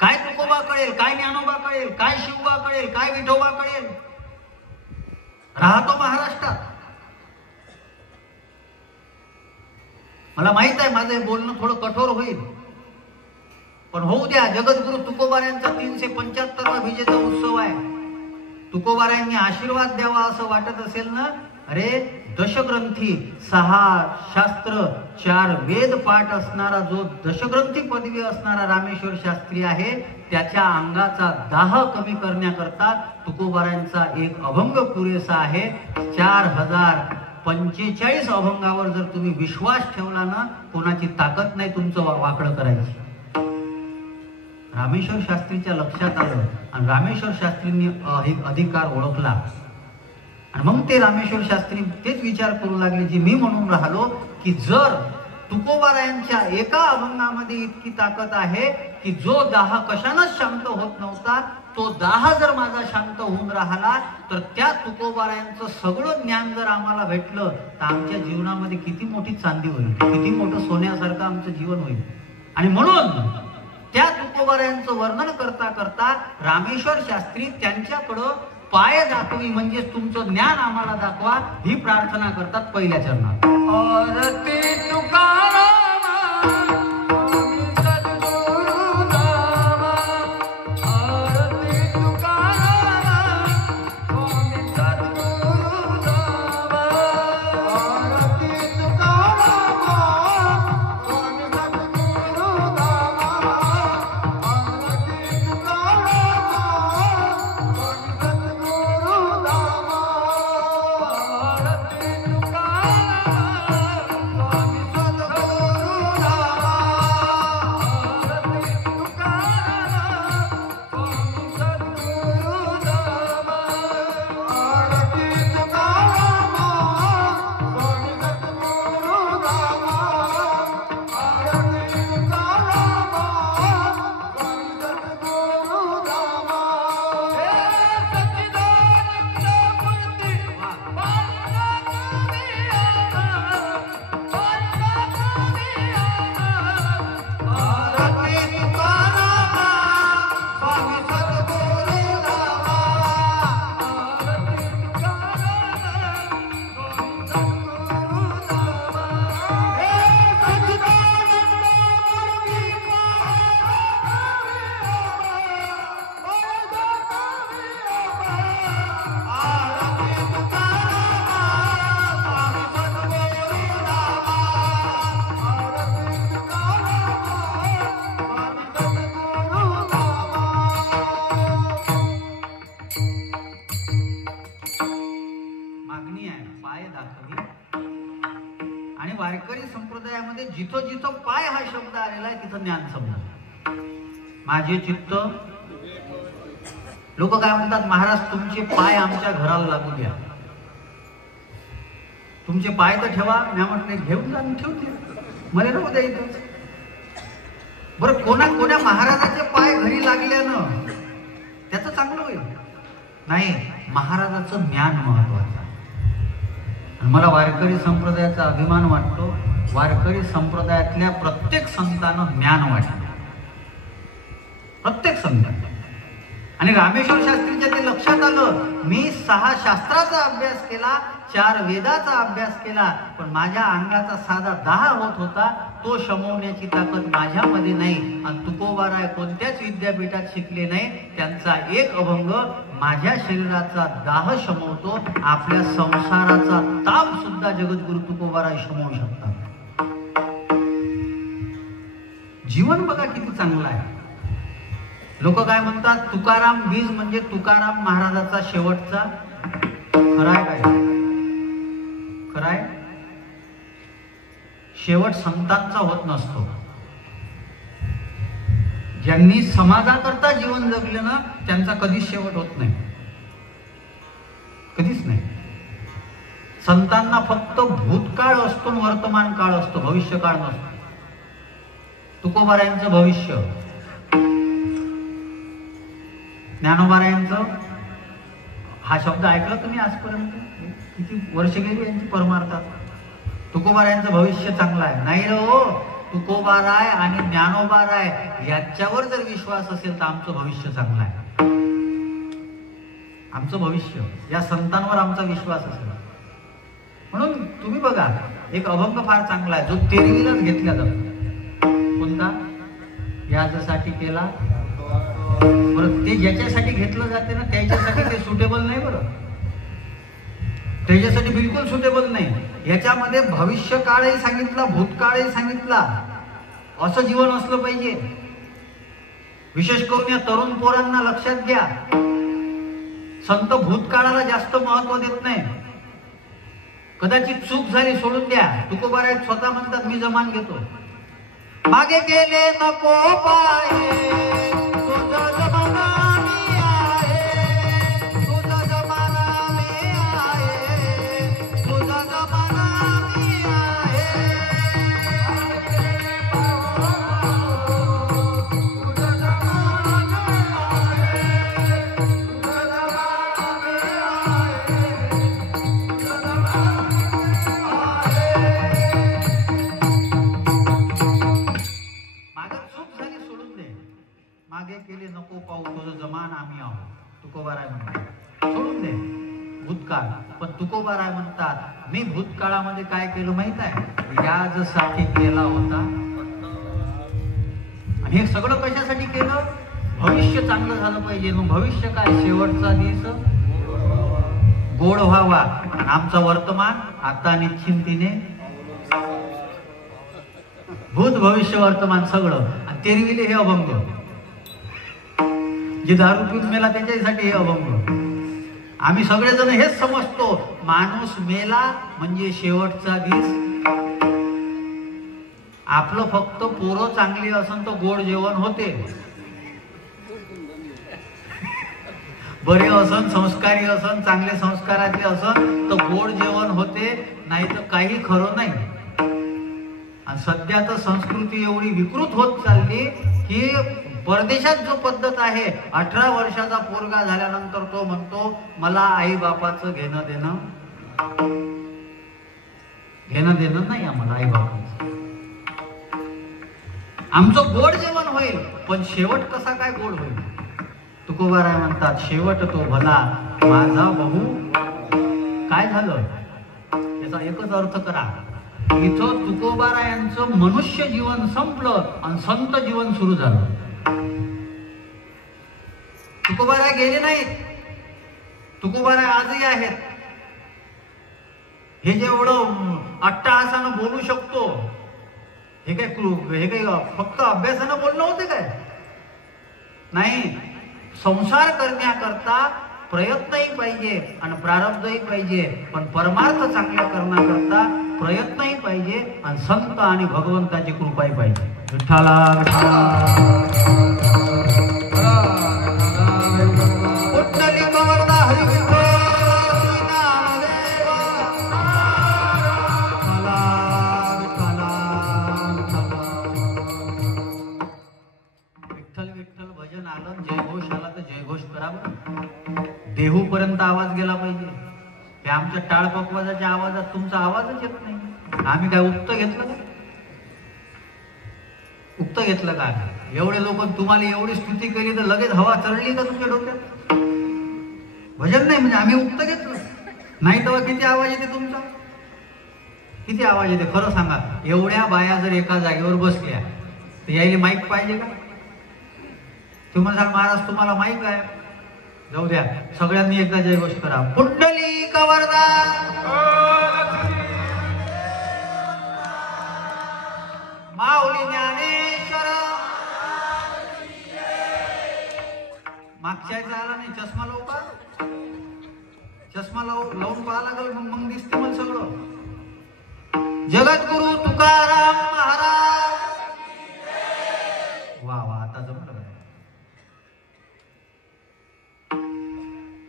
काय तुकोबा कळेल, काय ज्ञानोबा कळेल, काय शिवबा कळेल, काय विठोबा कळेल? राहतो महाराष्ट्रात. मला माहित आहे माझं हे बोलणं थोडं कठोर होईल, पण होऊ द्या. जगद्गुरु तुकोबारायांचा 375वा विजेचा उत्सव आहे. तुकोबारायांनी आशीर्वाद द्यावा असं वाटत असेल ना, अरे दशग्रंथी 6 शास्त्र 4 वेद पाठ असणारा जो दशग्रंथी पदवी असणारा रामेश्वर शास्त्री आहे, त्याच्या अंगाचा दाह कमी करण्याकरता तुकोबारायांचा एक अभंग पुरेसा आहे. 4045 अभंगावर जर तुम्ही विश्वास ठेवला ना, कोणाची ताकद नाही तुमचं वाकडं करायची. रामेश्वर शास्त्रीच्या लक्षात आलं आणि रामेश्वर शास्त्रींनी अधिकार ओळखला. आणि मग ते रामेश्वर शास्त्री तेच विचार करू लागले जे मी म्हणून राहिलो, की जर तुकोबारायांच्या एका अभंगामध्ये इतकी ताकद आहे की जो दाह कशानंच शांत होत नव्हता, तो दाह जर माझा शांत होऊन राहिला, तर त्या तुकोबारायांचं सगळं ज्ञान जर आम्हाला भेटलं तर आमच्या जीवनामध्ये किती मोठी चांदी होईल, किती मोठं सोन्यासारखं आमचं जीवन होईल. आणि म्हणून त्या तुकोबारायांचं वर्णन करता करता रामेश्वर शास्त्री त्यांच्याकडं पाय दाखवी, म्हणजे तुमचं ज्ञान आम्हाला दाखवा, ही प्रार्थना करतात पहिल्या चरणात. आरती तुकाराम जिथं जिथं पाय हा शब्द आलेला आहे तिथं ज्ञान समजा. माझे चित्त, लोक काय म्हणतात, महाराज तुमचे पाय आमच्या घराला लागू द्या, तुमचे पाय तर ठेवा. मी म्हटलं घेऊन जा, ठेवते, मला नको द्या इथं. बरं कोण्या महाराजाचे पाय घरी लागल्यानं त्याचं चांगलं होईल? नाही, महाराजाचं ज्ञान महत्वाचं. मला वारकरी संप्रदायाचा अभिमान वाटतो. वारकरी संप्रदायातल्या प्रत्येक संतानं ज्ञान वाटलं, प्रत्येक संतान. आणि रामेश्वर शास्त्रीच्या ते लक्षात आलं, मी 6 शास्त्राचा अभ्यास केला, 4 वेदाचा अभ्यास केला, पण माझ्या अंगाचा साधा दाह होत होता, तो शमवण्याची ताकद माझ्यामध्ये नाही. आणि तुकोबाराय कोणत्याच विद्यापीठात शिकले नाही, त्यांचा एक अभंग माझ्या शरीराचा दाह शमवतो. आपल्या संसाराचा ताप सुद्धा जगद्गुरु तुकोबाराय शमवू शकतात. जीवन बघा किती चांगलं आहे. लोक काय म्हणतात, तुकाराम बीज म्हणजे तुकाराम महाराजाचा शेवटचा. खराय काय? खराय शेवट संतांचा होत नसतो. ज्यांनी समाजाकरता जीवन जगले ना, त्यांचा कधीच शेवट होत नाही, कधीच नाही. संतांना फक्त भूतकाळ असतो, वर्तमान काळ असतो, भविष्य काळ नसतो. तुकोबारायांचं भविष्य, ज्ञानोबारायांचं, हा शब्द ऐकला तुम्ही आजपर्यंत? किती वर्ष गेली यांची परमार्थात. तुकोबारायांचं भविष्य चांगलं आहे. नाही रे हो, तुकोबाराय आणि ज्ञानोबाराय याच्यावर जर विश्वास असेल तर आमचं भविष्य चांगलं आहे. आमचं भविष्य या संतांवर आमचा विश्वास असेल. म्हणून तुम्ही बघा, एक अभंग फार चांगला आहे जो तेरवीलाच घेतला जातो. कोणता? याच्यासाठी केला बरं. ते ज्याच्यासाठी घेतलं जाते ना त्याच्यासाठी ते सुटेबल नाही बरं. त्याच्यासाठी बिलकुल सुटेबल नाही. याच्यामध्ये भविष्य काळही सांगितला, भूतकाळही सांगितला. असं जीवन असलं पाहिजे. विशेष करून या तरुण पोरांना लक्षात घ्या, संत भूतकाळाला जास्त महत्व देत नाही. कदाचित चूक झाली सोडून द्या. तुकोबाराय स्वतः म्हणतात मी जमान घेतो. मागे गेले नको पाहे, तुझा जमाना मी आहे, तुझा जमाना मी आहे, तुझा जमाना मी आहे. मागे केले नको पाहू, तुझं जमान आम्ही आहोत. तुकोबाराय म्हणतात सोडून दे भूतकाळ. पण तुकोबाराय म्हणतात मी भूतकाळामध्ये काय केलं माहित आहे? याजसाठी केला होता. आणि हे सगळं कशासाठी केलं? भविष्य चांगलं झालं पाहिजे. मग भविष्य काय? शेवटचा दिवस गोड व्हावा. आणि आमचा वर्तमान आता निश्चिंतीने भूत भविष्य वर्तमान सगळं. आणि तेरविले हे अभंग जे दारू पिऊन मेला त्याच्यासाठी हे अभंग. आम्ही सगळेजण हेच समजतो, माणूस मेला म्हणजे शेवटचा दिस. आपलं फक्त पोरं चांगली असन तर गोड जेवण होते, बरे असन, संस्कारी असन, चांगले संस्काराचे असन तर गोड जेवण होते, नाही तर काही खरं नाही. आणि सध्या तर संस्कृती एवढी विकृत होत चालली की परदेशात जो पद्धत आहे, 18 वर्षाचा पोरगा झाल्यानंतर तो म्हणतो मला आई बापाचं घेणं देणं नाही आम्हाला आई बापाचं. आमचं गोड जेवण होईल पण शेवट कसा काय गोड होईल? तुकोबाराय म्हणतात शेवट तो भला माझा बहू. काय झालं याचा एकच अर्थ करा. इथं तुकोबारायांचं मनुष्य जीवन संपलं आणि संत जीवन सुरू झालं. तुकोबाराय गेले नाहीत. तुकोबाराय आजही आहेत. हे जे एवढं अट्टहासानं बोलू शकतो हे काही फक्त अभ्यासानं बोलणं होते काय? नाही. संसार करण्याकरता प्रयत्नही पाहिजे आणि प्रारब्धही पाहिजे. पण परमार्थ चांगल्या करण्याकरता प्रयत्नही पाहिजे आणि संत आणि भगवंताची कृपाही पाहिजे. विठ्ठला देहू पर्यंत आवाज गेला पाहिजे. हे आमच्या टाळपकवाजाच्या आवाजात तुमचा आवाजच येत नाही. आम्ही काय उक्त घेतलं का? उक्त घेतलं का? एवढे लोक तुम्हाला एवढी स्तुती केली तर लगेच हवा चढली का तुमच्या डोक्यात? भजन नाही म्हणजे आम्ही उक्त घेतलं नाही तेव्हा किती आवाज येते तुमचा? किती आवाज येते खरं सांगा. एवढ्या बाया जर एका जागेवर बसल्या तर यायला माईक पाहिजे का? तुम्ही म्हणाल महाराज तुम्हाला माईक आहे, जाऊ द्या सगळ्यांनी एकदा जयघोष करा. पुंडलिक वरदा माऊली ज्ञानेश्वर. मागच्या आला नाही चष्मा लावू का? चष्मा लावून पाहा लागेल मग दिसते मला सगळं. जगद्गुरु तुकाराम महाराज. वा वा आता जमलं.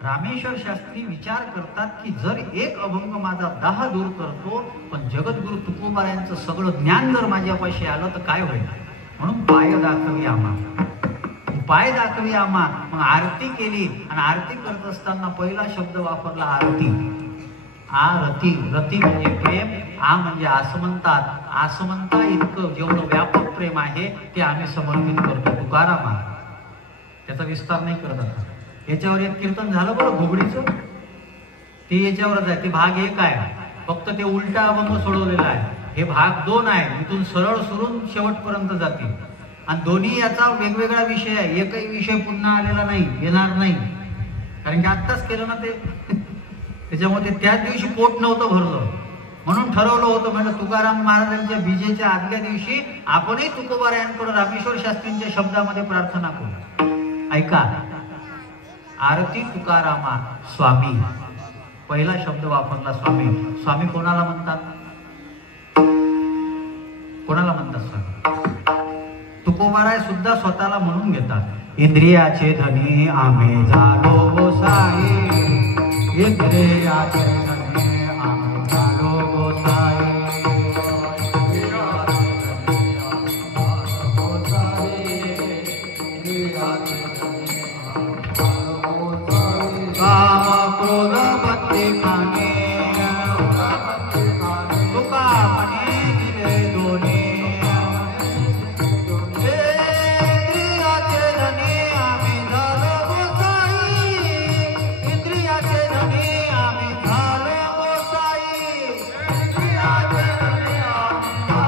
रामेश्वर शास्त्री विचार करतात की जर एक अभंग माझा 10 दूर करतो पण जगद्गुरु तुकोबारायांचं सगळं ज्ञान जर माझ्यापाशी आलं तर काय होईल? म्हणून पाय दाखवी आम्हा, पाय दाखवी आम्हा. मग आरती केली आणि आरती करत असताना पहिला शब्द वापरला आरती. आ रती, रती म्हणजे प्रेम, आ म्हणजे आसमंतात, आसमंता इतकं जेवढं व्यापक प्रेम आहे ते आम्ही समर्पित करतो तुकारामा. त्याचा विस्तार नाही करत आता. याच्यावर एक कीर्तन झालं बरं घोगडीचं, ते याच्यावरच आहे. ते भाग 1 आहे, फक्त ते उलटा अभंग सोडवलेला आहे. हे भाग 2 आहे, इथून सरळ सुरून शेवटपर्यंत जाते. आणि दोन्ही याचा वेगवेगळा विषय आहे. एकही विषय पुन्हा आलेला नाही, येणार नाही, कारण की आत्ताच केलं ना ते. त्याच्यामुळे त्याच दिवशी पोट नव्हतं भरलं, म्हणून ठरवलं होतं, म्हणजे तुकाराम महाराजांच्या बीजेच्या आदल्या दिवशी आपणही तुकोबारायांकडे रामेश्वर शास्त्रींच्या शब्दामध्ये प्रार्थना करू. ऐका, आरती तुकारामा स्वामी, पहिला शब्द वापरला स्वामी. स्वामी कोणाला म्हणतात? कोणाला म्हणतात स्वामी? तुकोबाराय सुद्धा स्वतःला म्हणून घेतात, इंद्रियाचे धनी आम्ही झालो गोसाई, इंद्रियाचे धनी आम्ही झालो गोसाई. काम क्रोध बत्ती खाणे, तुका म्हणे दिले दोन्ही, इंद्रियाचे धनी आम्ही झालो गोसाई, इंद्रियाचे धनी आम्ही झालो गोसाई, इंद्रियाचे धनी आम्ही झालो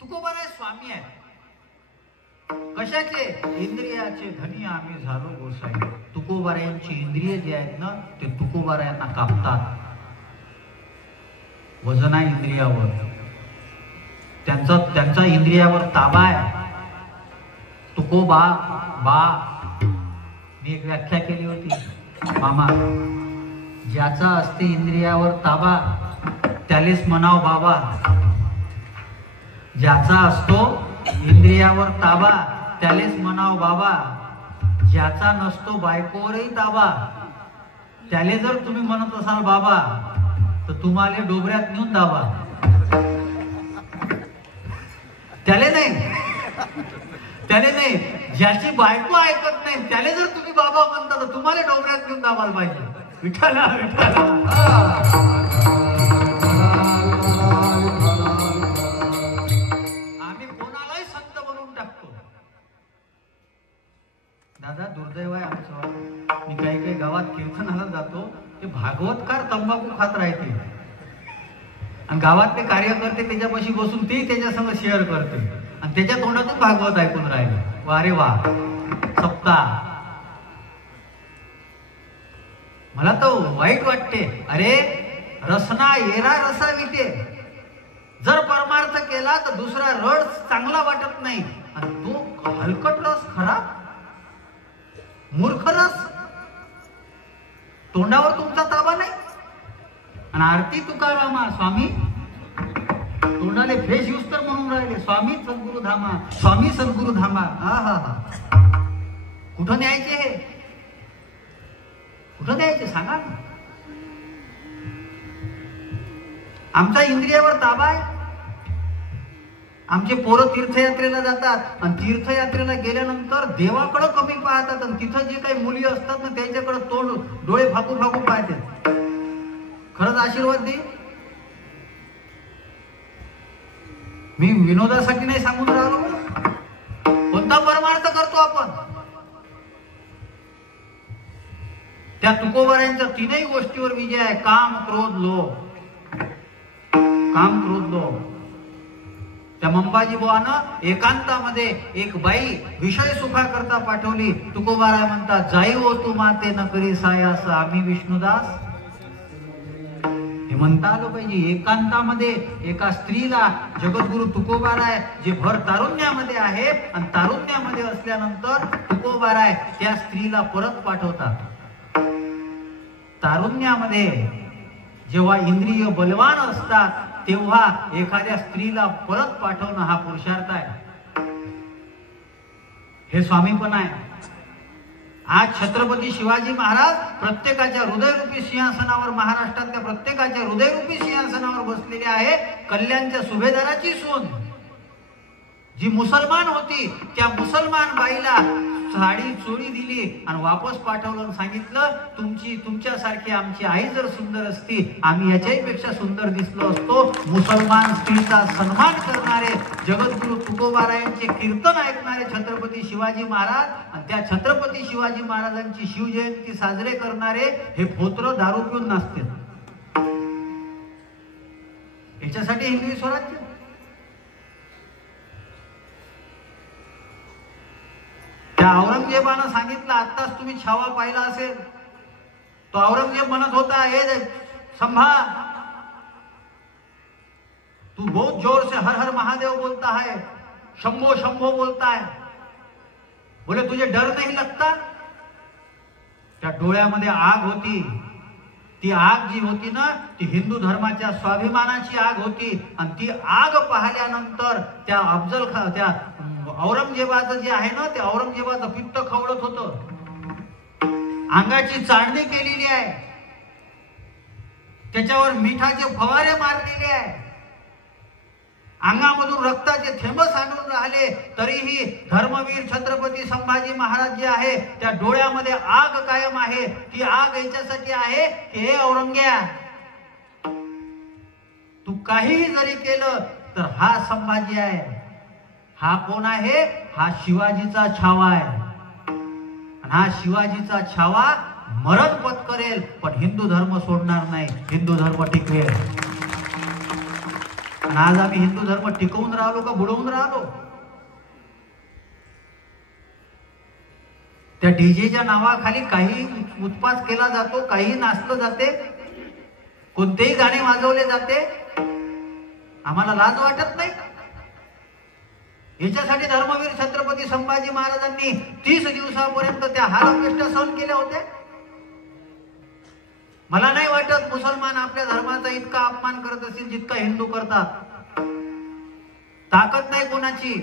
तुकोबाराय स्वामी आहे. कशाचे? इंद्रियाचे धनी आम्ही झालो गोसाई. तुकोबारायांची इंद्रिय जे आहेत ना, ते तुकोबारायांना कापतात. वजन आहे इंद्रियावर, त्यांचा इंद्रियावर ताबा आहे. तुकोबा बा, मी एक व्याख्या केली होती मामा, ज्याचा असते इंद्रियावर ताबा त्यालेच म्हणाव बाबा. ज्याचा असतो इंद्रियावर ताबा त्यालेच म्हणाव बाबा. ज्याचा नसतो बायकोवरही ताबा त्याले जर तुम्ही म्हणत असाल बाबा, तर तुम्हाला डोबऱ्यात नेऊन दाबा. त्याले नाही, ज्याची बायको ऐकत नाही त्याले जर तुम्ही बाबा म्हणता तर तुम्हाला डोबऱ्यात नेऊन दाबायला पाहिजे. विठ्ठला विठ्ठला. दादा दुर्दैव आहे आमचं. मी काही गावात कीर्तनाला जातो, ते भागवतकार तंबाखू खात राहते आणि गावातले कार्यकर्ते त्याच्यापाशी बसून ते त्याच्यासंग शेअर करते आणि त्याच्या तोंडातून भागवत ऐकून राहिले. वारे वा, सप्ताह. मला तर वाईट वाटते. अरे रसना येरा रसा विटे, जर परमार्थ केला तर दुसरा रस चांगला वाटत नाही, आणि तो हलकट रस खराब, मूर्ख रस, तोंडावर तुमचा ताबा नाही. आणि आरती तुकारामा स्वामी तोंडाले फ्रेश यूज तर म्हणून राहिले, स्वामी सद्गुरु धामा, स्वामी सद्गुरु धामा. हा हा हा, कुठं न्यायचे हे? कुठं न्यायचे सांगा ना. आमचा इंद्रियावर ताबा आहे. आमचे पोरं तीर्थयात्रेला जातात आणि तीर्थयात्रेला गेल्यानंतर देवाकडे कमी पाहतात आणि तिथं जे काही मुली असतात ना त्यांच्याकडे तोंड डोळे फाकू फाकू पाहतात. खरंच आशीर्वाद दे. मी विनोदासाठी नाही सांगून राहिलो. कोणता परमार्थ करतो आपण? त्या तुकोबारायांच्या तीनही गोष्टीवर विजय आहे. काम क्रोध लोभ. काम क्रोध लोभ. त्या मंबाजी बुवानं एकांतामध्ये एक बाई विषय सुखा करता पाठवली. तुकोबाराय म्हणतात, जाई हो तू माते न करी सायास आम्ही विष्णुदास. हे म्हणता आलं पाहिजे. एकांतामध्ये एका स्त्रीला जगद्गुरु तुकोबाराय जे भर तारुण्यामध्ये आहे आणि तारुण्यामध्ये असल्यानंतर तुकोबाराय त्या स्त्रीला परत पाठवतात. तारुण्यामध्ये जेव्हा इंद्रिय बलवान असतात तेव्हा एखाद्या स्त्रीला परत पाठवणं हा पुरुषार्थ आहे. हे स्वामीपण आहे. आज छत्रपती शिवाजी महाराज प्रत्येकाच्या हृदयरूपी सिंहासनावर, महाराष्ट्रातल्या प्रत्येकाच्या हृदयरूपी सिंहासनावर बसलेले आहे. कल्याणच्या सुभेदाराची सून जी मुसलमान होती त्या मुसलमान बाईला साडी चोळी दिली आणि वापस पाठवलं आणि सांगितलं, तुमच्यासारखी आमची आई जर सुंदर असती आम्ही याच्याही पेक्षा सुंदर दिसलो असतो. मुसलमान स्त्रीचा सन्मान करणारे जगद्गुरु तुकोबारायांचे कीर्तन ऐकणारे छत्रपती शिवाजी महाराज आणि त्या छत्रपती शिवाजी महाराजांची शिवजयंती साजरे करणारे हे फोत्र दारू पिऊन नाचते. याच्यासाठी हिंदवी स्वराज्य. त्या औरंगजेबानं सांगितलं, आत्ताच तुम्ही छावा पाहिला असेल, तो औरंगजेब म्हणत होता, हे संभा तू बहुत जोर से हर हर महादेव बोलता है, शंभो शंभो बोलता है, बोले तुझे डर नहीं लगता. त्या डोळ्यामध्ये आग होती. ती आग जी होती ना ती हिंदू धर्माच्या स्वाभिमानाची आग होती. आणि ती आग पाहिल्यानंतर त्या त्या औरंगजेबाचं जे आहे ना ते औरंगजेबाचं पित्त खवळत होतं. अंगाची चाळणी केलेली आहे, त्याच्यावर मिठाचे फवारे मारलेले आहे, अंगामधून रक्ताचे थेंब सांडून राहिले, तरीही धर्मवीर छत्रपती संभाजी महाराज जे आहे त्या डोळ्यामध्ये आग कायम आहे. ती आग याच्यासाठी आहे की हे औरंग्या, तू काहीही जरी केलं तर हा संभाजी आहे. हा कोण आहे? हा शिवाजीचा छावा आहे. आणि हा शिवाजीचा छावा मरण पत्करेल पण हिंदू धर्म सोडणार नाही, हिंदू धर्म टिकवेल. आणि आज आम्ही हिंदू धर्म टिकवून राहिलो का बुडवून राहिलो? त्या डीजेच्या नावाखाली काही उत्पात केला जातो, काही नाचलं जाते, कोणतेही गाणे वाजवले जाते. आम्हाला लाज वाटत नाही? याच्यासाठी धर्मवीर छत्रपती संभाजी महाराजांनी 30 दिवसापर्यंत त्या हालअपेष्टा सहन केल्या होत्या. मला नाही वाटत मुसलमान आपल्या धर्माचा इतका अपमान करत असतील जितका हिंदू करतात. ताकद नाही कोणाची.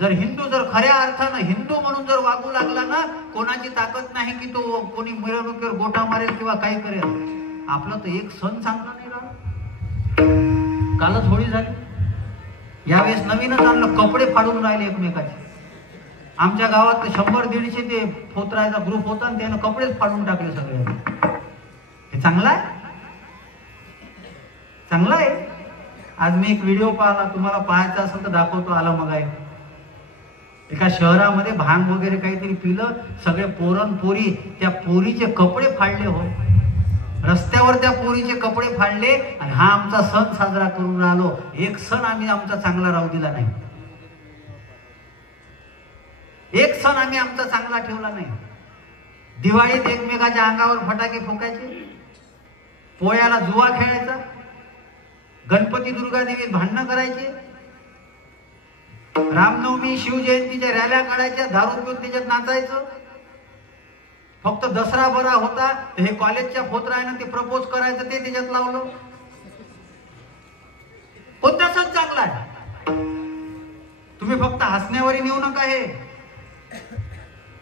जर हिंदू जर खऱ्या अर्थानं हिंदू म्हणून जर वागू लागला ना, कोणाची ताकद नाही की तो कोणी मिरवणुकीवर गोटा मारेल किंवा काही करेल. आपलं तर एक सण चांगला नाही राहिला. कालच होळी झाली, यावेळेस नवीनच आणलं, कपडे फाडून राहिले एकमेकाचे. आमच्या गावात 100-150 ते फोत्रायचा ग्रुप होता आणि त्यानं कपडेच फाडून टाकले सगळे. हे चांगलं आहे? चांगलं आहे. आज मी एक व्हिडिओ पाहिला, तुम्हाला पाहायचा असेल तर दाखवतो. आला मग आहे एका शहरामध्ये भांग वगैरे काहीतरी पिलं, सगळे पोरण पोरी त्या पोरीचे कपडे फाडले. हो, रस्त्यावर त्या पोरीचे कपडे फाडले आणि हा आमचा सण साजरा करून राहिलो. एक सण आम्ही आमचा चांगला राहू दिला नाही. एक सण आम्ही आमचा चांगला ठेवला नाही. दिवाळीत एकमेकाच्या अंगावर फटाके फोकायचे, पोळ्याला जुवा खेळायचा, गणपती दुर्गादेवीत भांडणं करायचे, रामनवमी शिवजयंतीच्या रॅल्या काढायच्या, दारू पिऊन त्याच्यात नाचायचं. फक्त दसरा बरा होता तर हे कॉलेजच्या फोत्रायनं ते प्रपोज करायचं, ते त्याच्यात लावलं. कोणता सण चांगला आहे? तुम्ही फक्त हसण्यावर नेऊ नका. हे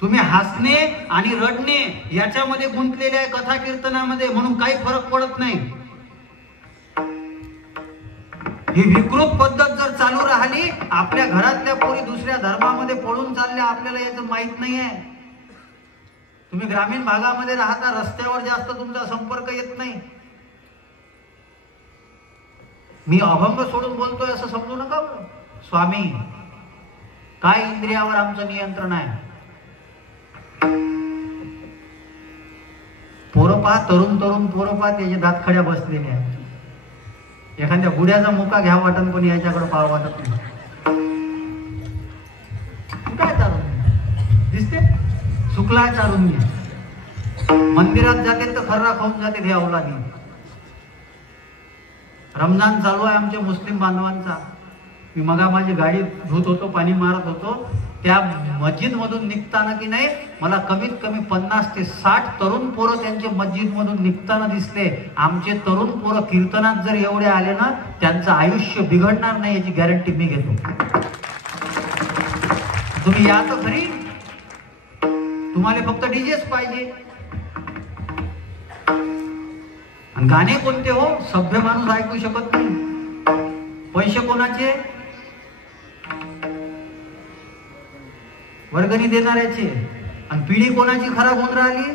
तुम्ही हसणे आणि रडणे याच्यामध्ये गुंतलेले आहे कथा कीर्तनामध्ये, म्हणून काही फरक पडत नाही. ही विकृत पद्धत जर चालू राहिली, आपल्या घरातल्या पोरी दुसऱ्या धर्मामध्ये पळून चालल्या, आपल्याला याचं माहित नाही आहे. तुम्ही ग्रामीण भागामध्ये राहता, रस्त्यावर जास्त तुमचा संपर्क येत नाही. मी अभंग सोडून बोलतोय असं समजू नका. स्वामी, काय इंद्रियावर आमचं नियंत्रण आहे? पोरं पहा, तरुण पोरं पहा, त्याचे दातखड्या बसलेले आहेत. एखाद्या गुड्याचा मुका घ्या वाटत पण याच्याकडे पाहावं वाटत नाही. काय चालू दिसते? शुक्ला चालून घ्या. मंदिरात जाते तर खर्रा खाऊन जाते हे अवलादी. रमजान चालू आहे आमच्या मुस्लिम बांधवांचा. मी मगा माझी गाडी धुत होतो, पाणी मारत होतो, त्या मस्जिद मधून निघताना की नाही मला कमीत कमी 50 ते 60 तरुण पोरं त्यांच्या मस्जिद मधून निघताना दिसले. आमचे तरुण पोरं कीर्तनात जर एवढे आले ना, त्यांचं आयुष्य बिघडणार नाही याची गॅरंटी मी घेतो. तुम्ही या तर खरी. तुम्हाला फक्त डीजेच पाहिजे. आणि गाणे कोणते हो? सभ्य माणूस ऐकू शकत नाही. पैसे कोणाचे? वर्गणी देणाऱ्याचे, आणि पिढी कोणाची खराब होऊन राहिली.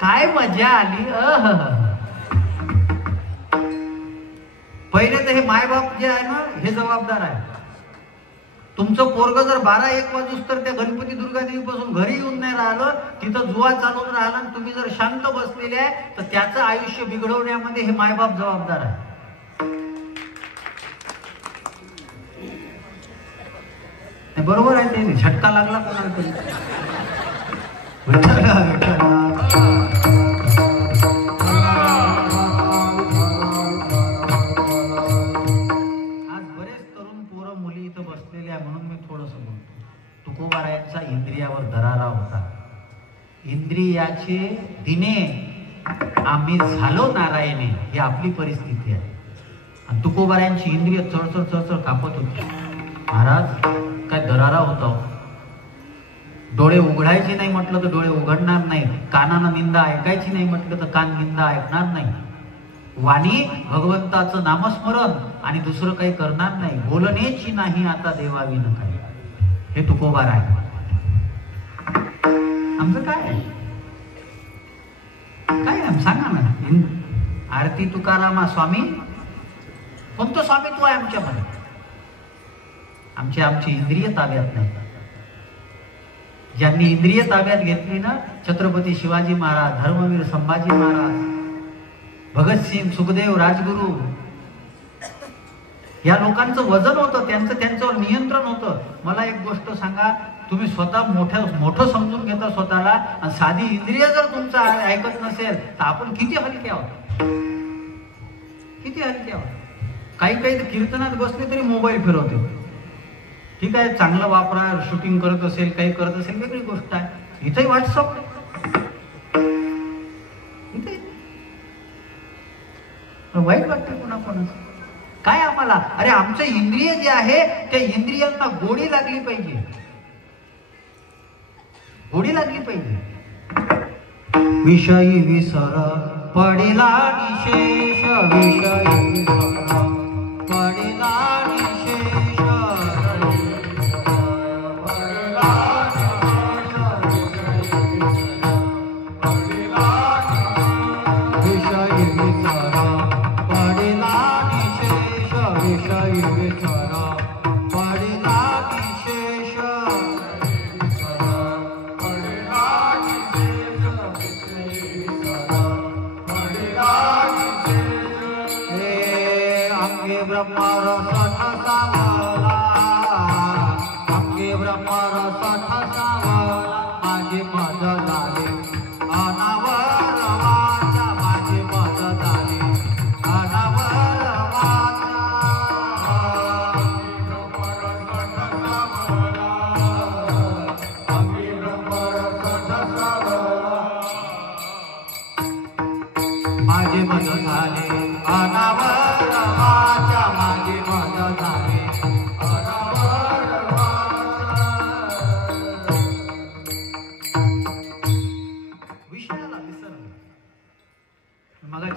काय मजा आली. पहिले तर हे मायबाप जे आहे ना हे जबाबदार आहे. तुमचं पोरग जर 12-1 वाजूस तर त्या गणपती दुर्गा देवी पासून घरी येऊन नाही राहिलं, तिथं जुवा चालून राहिला आणि तुम्ही जर शांत बसलेले आहे तर त्याचं आयुष्य बिघडवण्यामध्ये हे मायबाप जबाबदार आहे. बरोबर आहे. ते झटका लागला कोणाला तरी. आज बरेच तरुण पोरं मुली इथं बसलेले आहे म्हणून मी थोडस बोलतो. तुकोबारायांचा इंद्रियावर दरारा होता. इंद्रियाचे दिने आम्ही झालो नारायणे, ही आपली परिस्थिती आहे. आणि तुकोबारायांची इंद्रिय चळचळ चळचळ कापत होती. महाराज काय दरारा होता. डोळे उघडायचे नाही म्हटलं तर डोळे उघडणार नाही. कानानं निंदा ऐकायची नाही म्हटलं तर कान निंदा ऐकणार नाही. वाणी भगवंताचं नामस्मरण आणि दुसरं काही करणार नाही. बोलण्याची नाही आता देवाविन काही. हे तुकोबार आहे. आमचं काय आहे? काय आहे सांगा ना. आरती तुकारामा स्वामी, कोणतं स्वामित्व आहे आमच्यामध्ये? आमची इंद्रिय ताब्यात नाही. ज्यांनी इंद्रिय ताब्यात घेतली ना, छत्रपती शिवाजी महाराज, धर्मवीर संभाजी महाराज, भगतसिंग, सुखदेव, राजगुरु, या लोकांचं वजन होतं. त्यांच्यावर नियंत्रण होतं. मला एक गोष्ट सांगा, तुम्ही स्वतः मोठं समजून घेता स्वतःला, आणि साधी इंद्रिय जर तुमचा ऐकत नसेल तर आपण किती हलके आहोत. किती हलके आहोत. काही कीर्तनात बसले तरी मोबाईल फिरवते. ठीक आहे, चांगलं वापरा, शूटिंग करत असेल, काही करत असेल, वेगळी गोष्ट आहे. इथंही व्हॉट्सअप, इथे वाईट वाटतं कोणाकोणाचं. काय आम्हाला, अरे आमचं इंद्रिय जे आहे त्या इंद्रियांना गोडी लागली पाहिजे. गोडी लागली पाहिजे. विषयी विसर पडिला निशेष, विषयी विसर पडिला निशेष,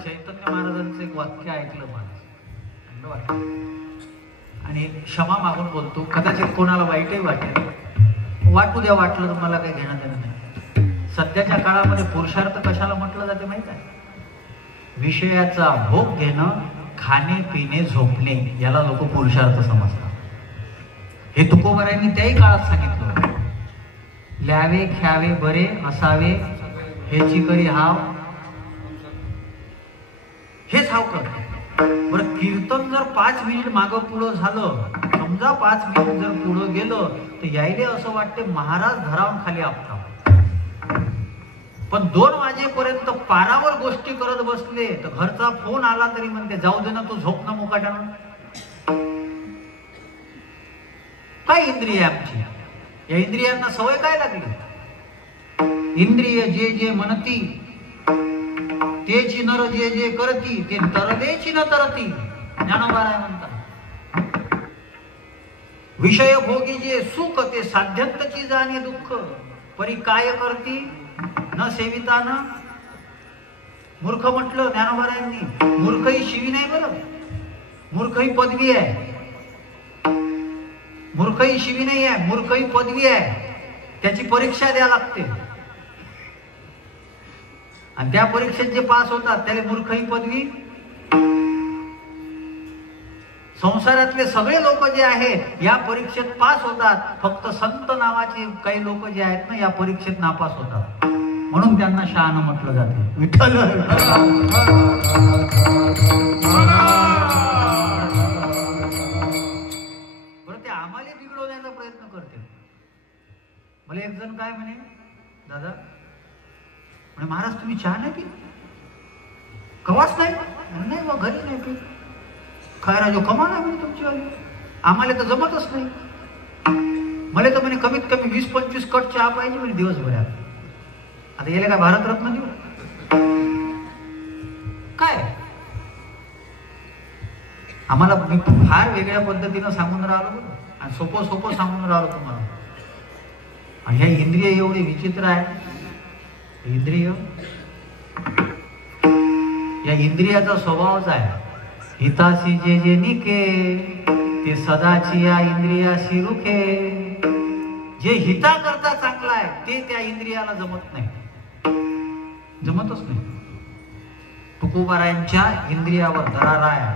चैतन्य महाराजांचं एक वाक्य ऐकलं मला आणि क्षमा मागून बोलतो. कदाचित कोणाला वाईटही वाटेल, वाटू द्या. वाटलं तर मला काही घेणं देणं नाही. सध्याच्या काळामध्ये पुरुषार्थ कशाला म्हटलं जाते माहित आहे? विषयाचा भोग घेणं, खाणे पिणे झोपणे, याला लोक पुरुषार्थ समजतात. हे तुकोबारायांनी त्याही काळात सांगितलं. ल्यावे ख्यावे बरे असावे हेची करी हाव, हेच हाव कर. बरं, कीर्तन जर 5 मिनिट मागं पुढं झालं, समजा 5 मिनिट जर पुढं गेलं तर यायले असं वाटते महाराज धरावून खाली आपटा. पण 2 वाजेपर्यंत पारावर गोष्टी करत बसले तर घरचा फोन आला तरी म्हणते जाऊ दे ना, तू झोप ना मुकाट्यानं. काय इंद्रिय आमची? या इंद्रियांना सवय काय लागली? इंद्रिय जे जे म्हणती तेची नर जे जे करती, ते तरलेची न तरती. ज्ञानोबाराय म्हणतात, विषय भोगी जे सुख ते साध्यंतची जाणे दुःख, परी काय करती न सेवितान. मूर्ख म्हटलं ज्ञानोबारायांनी. मूर्ख ही शिवी नाही बरं, मूर्ख ही पदवी आहे. मूर्ख मूर्ख ही शिवी नाही आहे, मूर्ख ही पदवी आहे. त्याची परीक्षा द्या लागते आणि त्या परीक्षेत जे पास होतात त्याला मूर्ख ही पदवी. संसारातले सगळे लोक जे आहेत या परीक्षेत पास होतात, फक्त संत नावाचे काही लोक जे आहेत ना या परीक्षेत नापास होतात, म्हणून त्यांना शहाणं म्हटलं जाते. विठ्ठल बरं, ते आम्हाला बिघडवण्याचा प्रयत्न करते. मला एक जण काय म्हणे, दादा म्हणे महाराज तुम्ही चहा नाही पी? कवाच नाही? नाही मग घरी नाही पी. काय राजो कमाल आहे म्हणे तुमची वाली, आम्हाला तर जमतच नाही. मला तर म्हणे कमीत कमी 20-25 कट चहा पाहिजे म्हणे दिवसभरात. आता याला काय भारतरत्न देऊ काय? आम्हाला मी फार वेगळ्या पद्धतीनं सांगून राहिलो आणि सोपं सोपं सांगून राहिलो तुम्हाला. आणि ह्या इंद्रिय एवढे विचित्र आहे. इंद्रिय, या इंद्रियाचा स्वभावच आहे हिताशी जे जे निके ते सदाची या इंद्रियाशी रुखे. जे हिता करता चांगला आहे ते त्या इंद्रियाला जमत नाही, जमतच नाही. तुकोबारायांच्या इंद्रियावर दरारा आहे.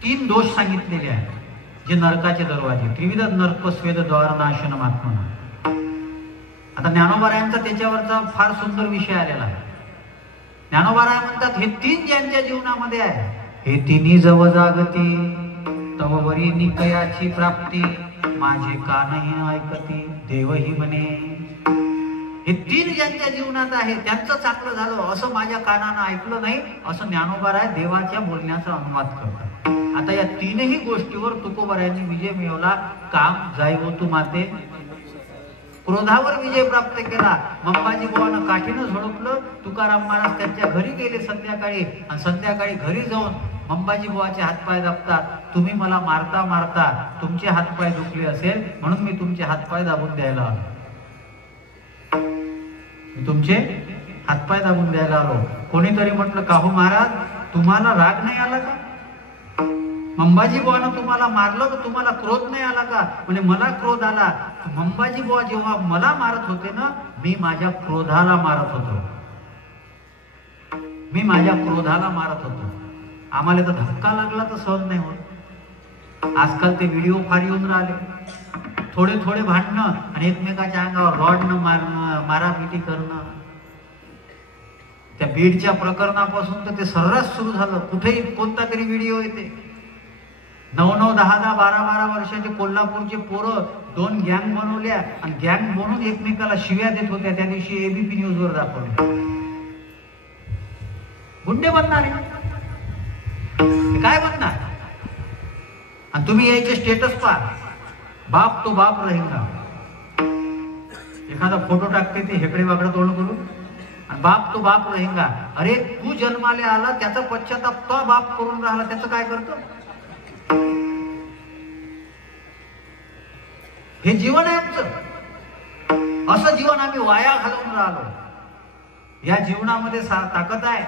3 दोष सांगितलेले आहेत जे नरकाचे दरवाजे. त्रिविध नरक स्वेद द्वार नाशनम आत्मना. आता ज्ञानोबारायांचा त्याच्यावरचा फार सुंदर विषय आलेला आहे. ज्ञानोबाराय म्हणतात हे 3 ज्यांच्या जीवनामध्ये आहे हे तिन्ही जव जागती तव वरी निकयाची प्राप्ती माझे कानही ऐकती देवही म्हणे. हे 3 ज्यांच्या जीवनात आहे त्यांचं चांगलं झालं असं माझ्या कानानं ऐकलं नाही असं ज्ञानोबाराय देवाच्या बोलण्याचा अनुवाद करतात. आता या 3ही गोष्टीवर तुकोबारायांनी विजय मिळवला. काम जाईव तू माते, क्रोधावर विजय प्राप्त केला. मंबाजी बुवानं काठीनं झोडपलं. तुकाराम महाराज त्यांच्या घरी गेले संध्याकाळी आणि संध्याकाळी घरी जाऊन मंबाजी बुवाचे हातपाय दाबतात. तुम्ही मला मारता मारता तुमचे हातपाय दुखले असेल म्हणून मी तुमचे हातपाय दाबून द्यायला आलो. मी तुमचे हातपाय दाबून द्यायला आलो. कोणीतरी म्हटलं का हो महाराज तुम्हाला राग नाही आला का? मंबाजी बुवानं तुम्हाला मारलं तर तुम्हाला क्रोध नाही आला का? म्हणजे मला क्रोध आला. मंबाजी बुवा जेव्हा मला मारत होते ना मी माझ्या क्रोधाला मारत होतो. मी माझ्या क्रोधाला मारत होतो. आम्हाला तर धक्का लागला तर सहन नाही होत. आजकाल ते व्हिडिओ फार येऊन राहिले. थोडे थोडे भांडणं आणि एकमेकाच्या अंगावर रॉडनं मारणं, मारापिटी करणं. त्या बीडच्या प्रकरणापासून तर ते सर्रास सुरू झालं. कुठेही कोणता तरी व्हिडिओ येते. 9-9, 10-10, 12-12 वर्षाचे कोल्हापूरचे पोरं 2 गँग बनवल्या आणि गँग बनवून एकमेकाला शिव्या देत होत्या. त्या दिवशी एबीपी न्यूजवर दाखवले. गुंडे बनणार आहे काय बनणार? आणि तुम्ही यायचे स्टेटस पहा, बाप तो बाप रहेगा. एखादा फोटो टाकते ते हेकडे वाकडं तोंड करून आणि बाप तो बाप रहेगा. अरे तू जन्माला आला त्याचा पश्चाताप तो बाप करून राहिला त्याचं काय करतो? हे जीवन आहे आमचं. असं जीवन आम्ही वाया घालवून राहिलो. या जीवनामध्ये ताकद आहे.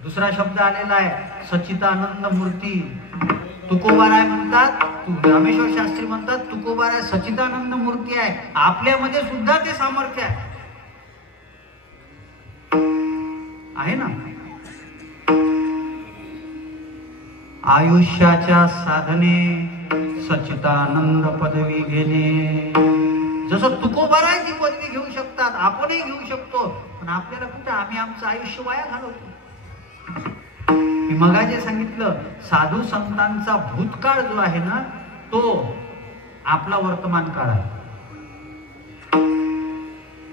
दुसरा शब्द आलेला आहे सच्चिदानंद मूर्ती. तुकोबाराय म्हणतात, रामेश्वर शास्त्री म्हणतात तुकोबाराय सच्चिदानंद मूर्ती आहे. आपल्यामध्ये सुद्धा ते सामर्थ्य आहे ना. आयुष्याच्या साधने सच्चिदानंद पदवी घेणे. जसं तुकोबाराय ती पदवी घेऊ शकतात आपणही घेऊ शकतो. पण आपल्याला कुठं आम्ही आमचं आयुष्य वाया घालवतो. मी मगाजे सांगितलं साधू संतांचा भूतकाळ जो आहे ना तो आपला वर्तमान काळ आहे.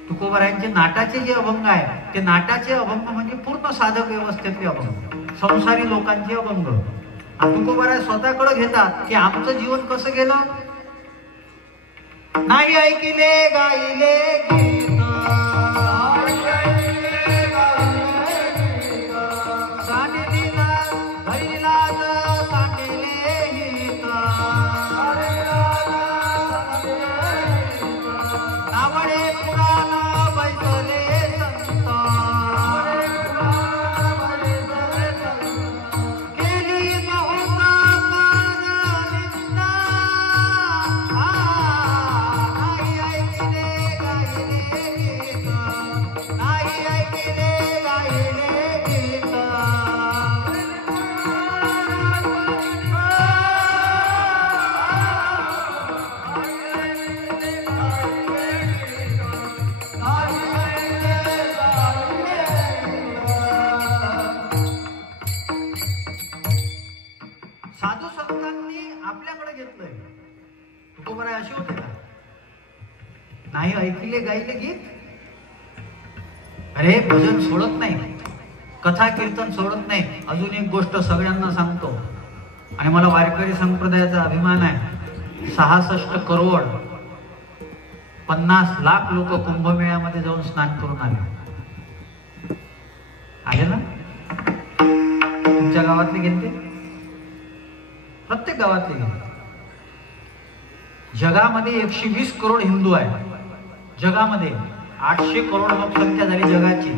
तुकोबारायांचे नाटाचे जे अभंग आहे ते नाटाचे अभंग म्हणजे पूर्ण साधक व्यवस्थेतले अभंग, संसारी लोकांचे अभंग. तुकोबाराय स्वतःकडे घेतात की आमचं जीवन कसं गेलं. नाही ऐकिले गाईले गीत, ऐकले गायले गीत. अरे भजन सोडत नाही, कथा कीर्तन सोडत नाही. अजून एक गोष्ट सगळ्यांना सांगतो आणि मला वारकरी संप्रदायाचा अभिमान आहे. 66 करोड 50 लाख लोक कुंभमेळ्यामध्ये जाऊन स्नान करून आले ना. तुमच्या गावातले गेलते, प्रत्येक गावातले गेले. जगामध्ये 120 करोड हिंदू आहेत. जगामध्ये 800 करोड लोकसंख्या झाली जगाची,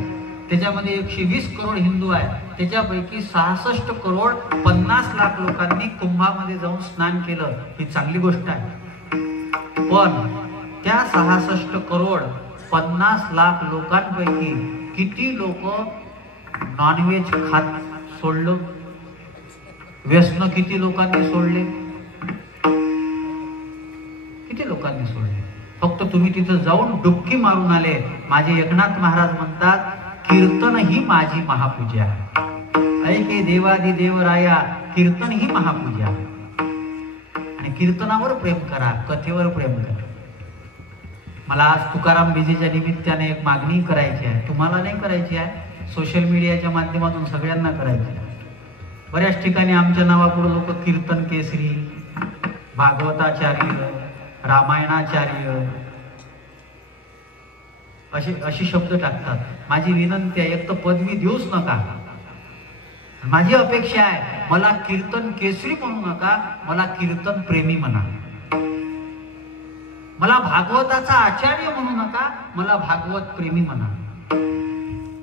त्याच्यामध्ये 120 करोड हिंदू आहेत. त्याच्यापैकी 66 करोड 50 लाख लोकांनी कुंभामध्ये जाऊन स्नान केलं. ही चांगली गोष्ट आहे. पण त्या 66 करोड 50 लाख लोकांपैकी किती लोक नॉनव्हेज खात सोडलं? व्यसन किती लोकांनी सोडले? किती लोकांनी सोडले? फक्त तुम्ही तिथं जाऊन डुबकी मारून आले. माझे एकनाथ महाराज म्हणतात, कीर्तन ही माझी महापूजा. ऐके देवादी देवराया, कीर्तन ही महापूजा. आणि कीर्तनावर प्रेम करा, कथेवर प्रेम करा. मला आज तुकाराम बीजेच्या निमित्ताने एक मागणी करायची आहे. तुम्हाला नाही करायची आहे, सोशल मीडियाच्या माध्यमातून सगळ्यांना करायची आहे. बऱ्याच ठिकाणी आमच्या नावापुढे लोक कीर्तन केसरी, भागवताचार्य, रामायणाचार्य अशी शब्द टाकतात. माझी विनंती आहे, एक तर पदवी देऊच नका. माझी अपेक्षा आहे, मला कीर्तन केसरी म्हणू नका, मला कीर्तन प्रेमी म्हणा. मला भागवताचा आचार्य म्हणू नका, मला भागवत प्रेमी म्हणा.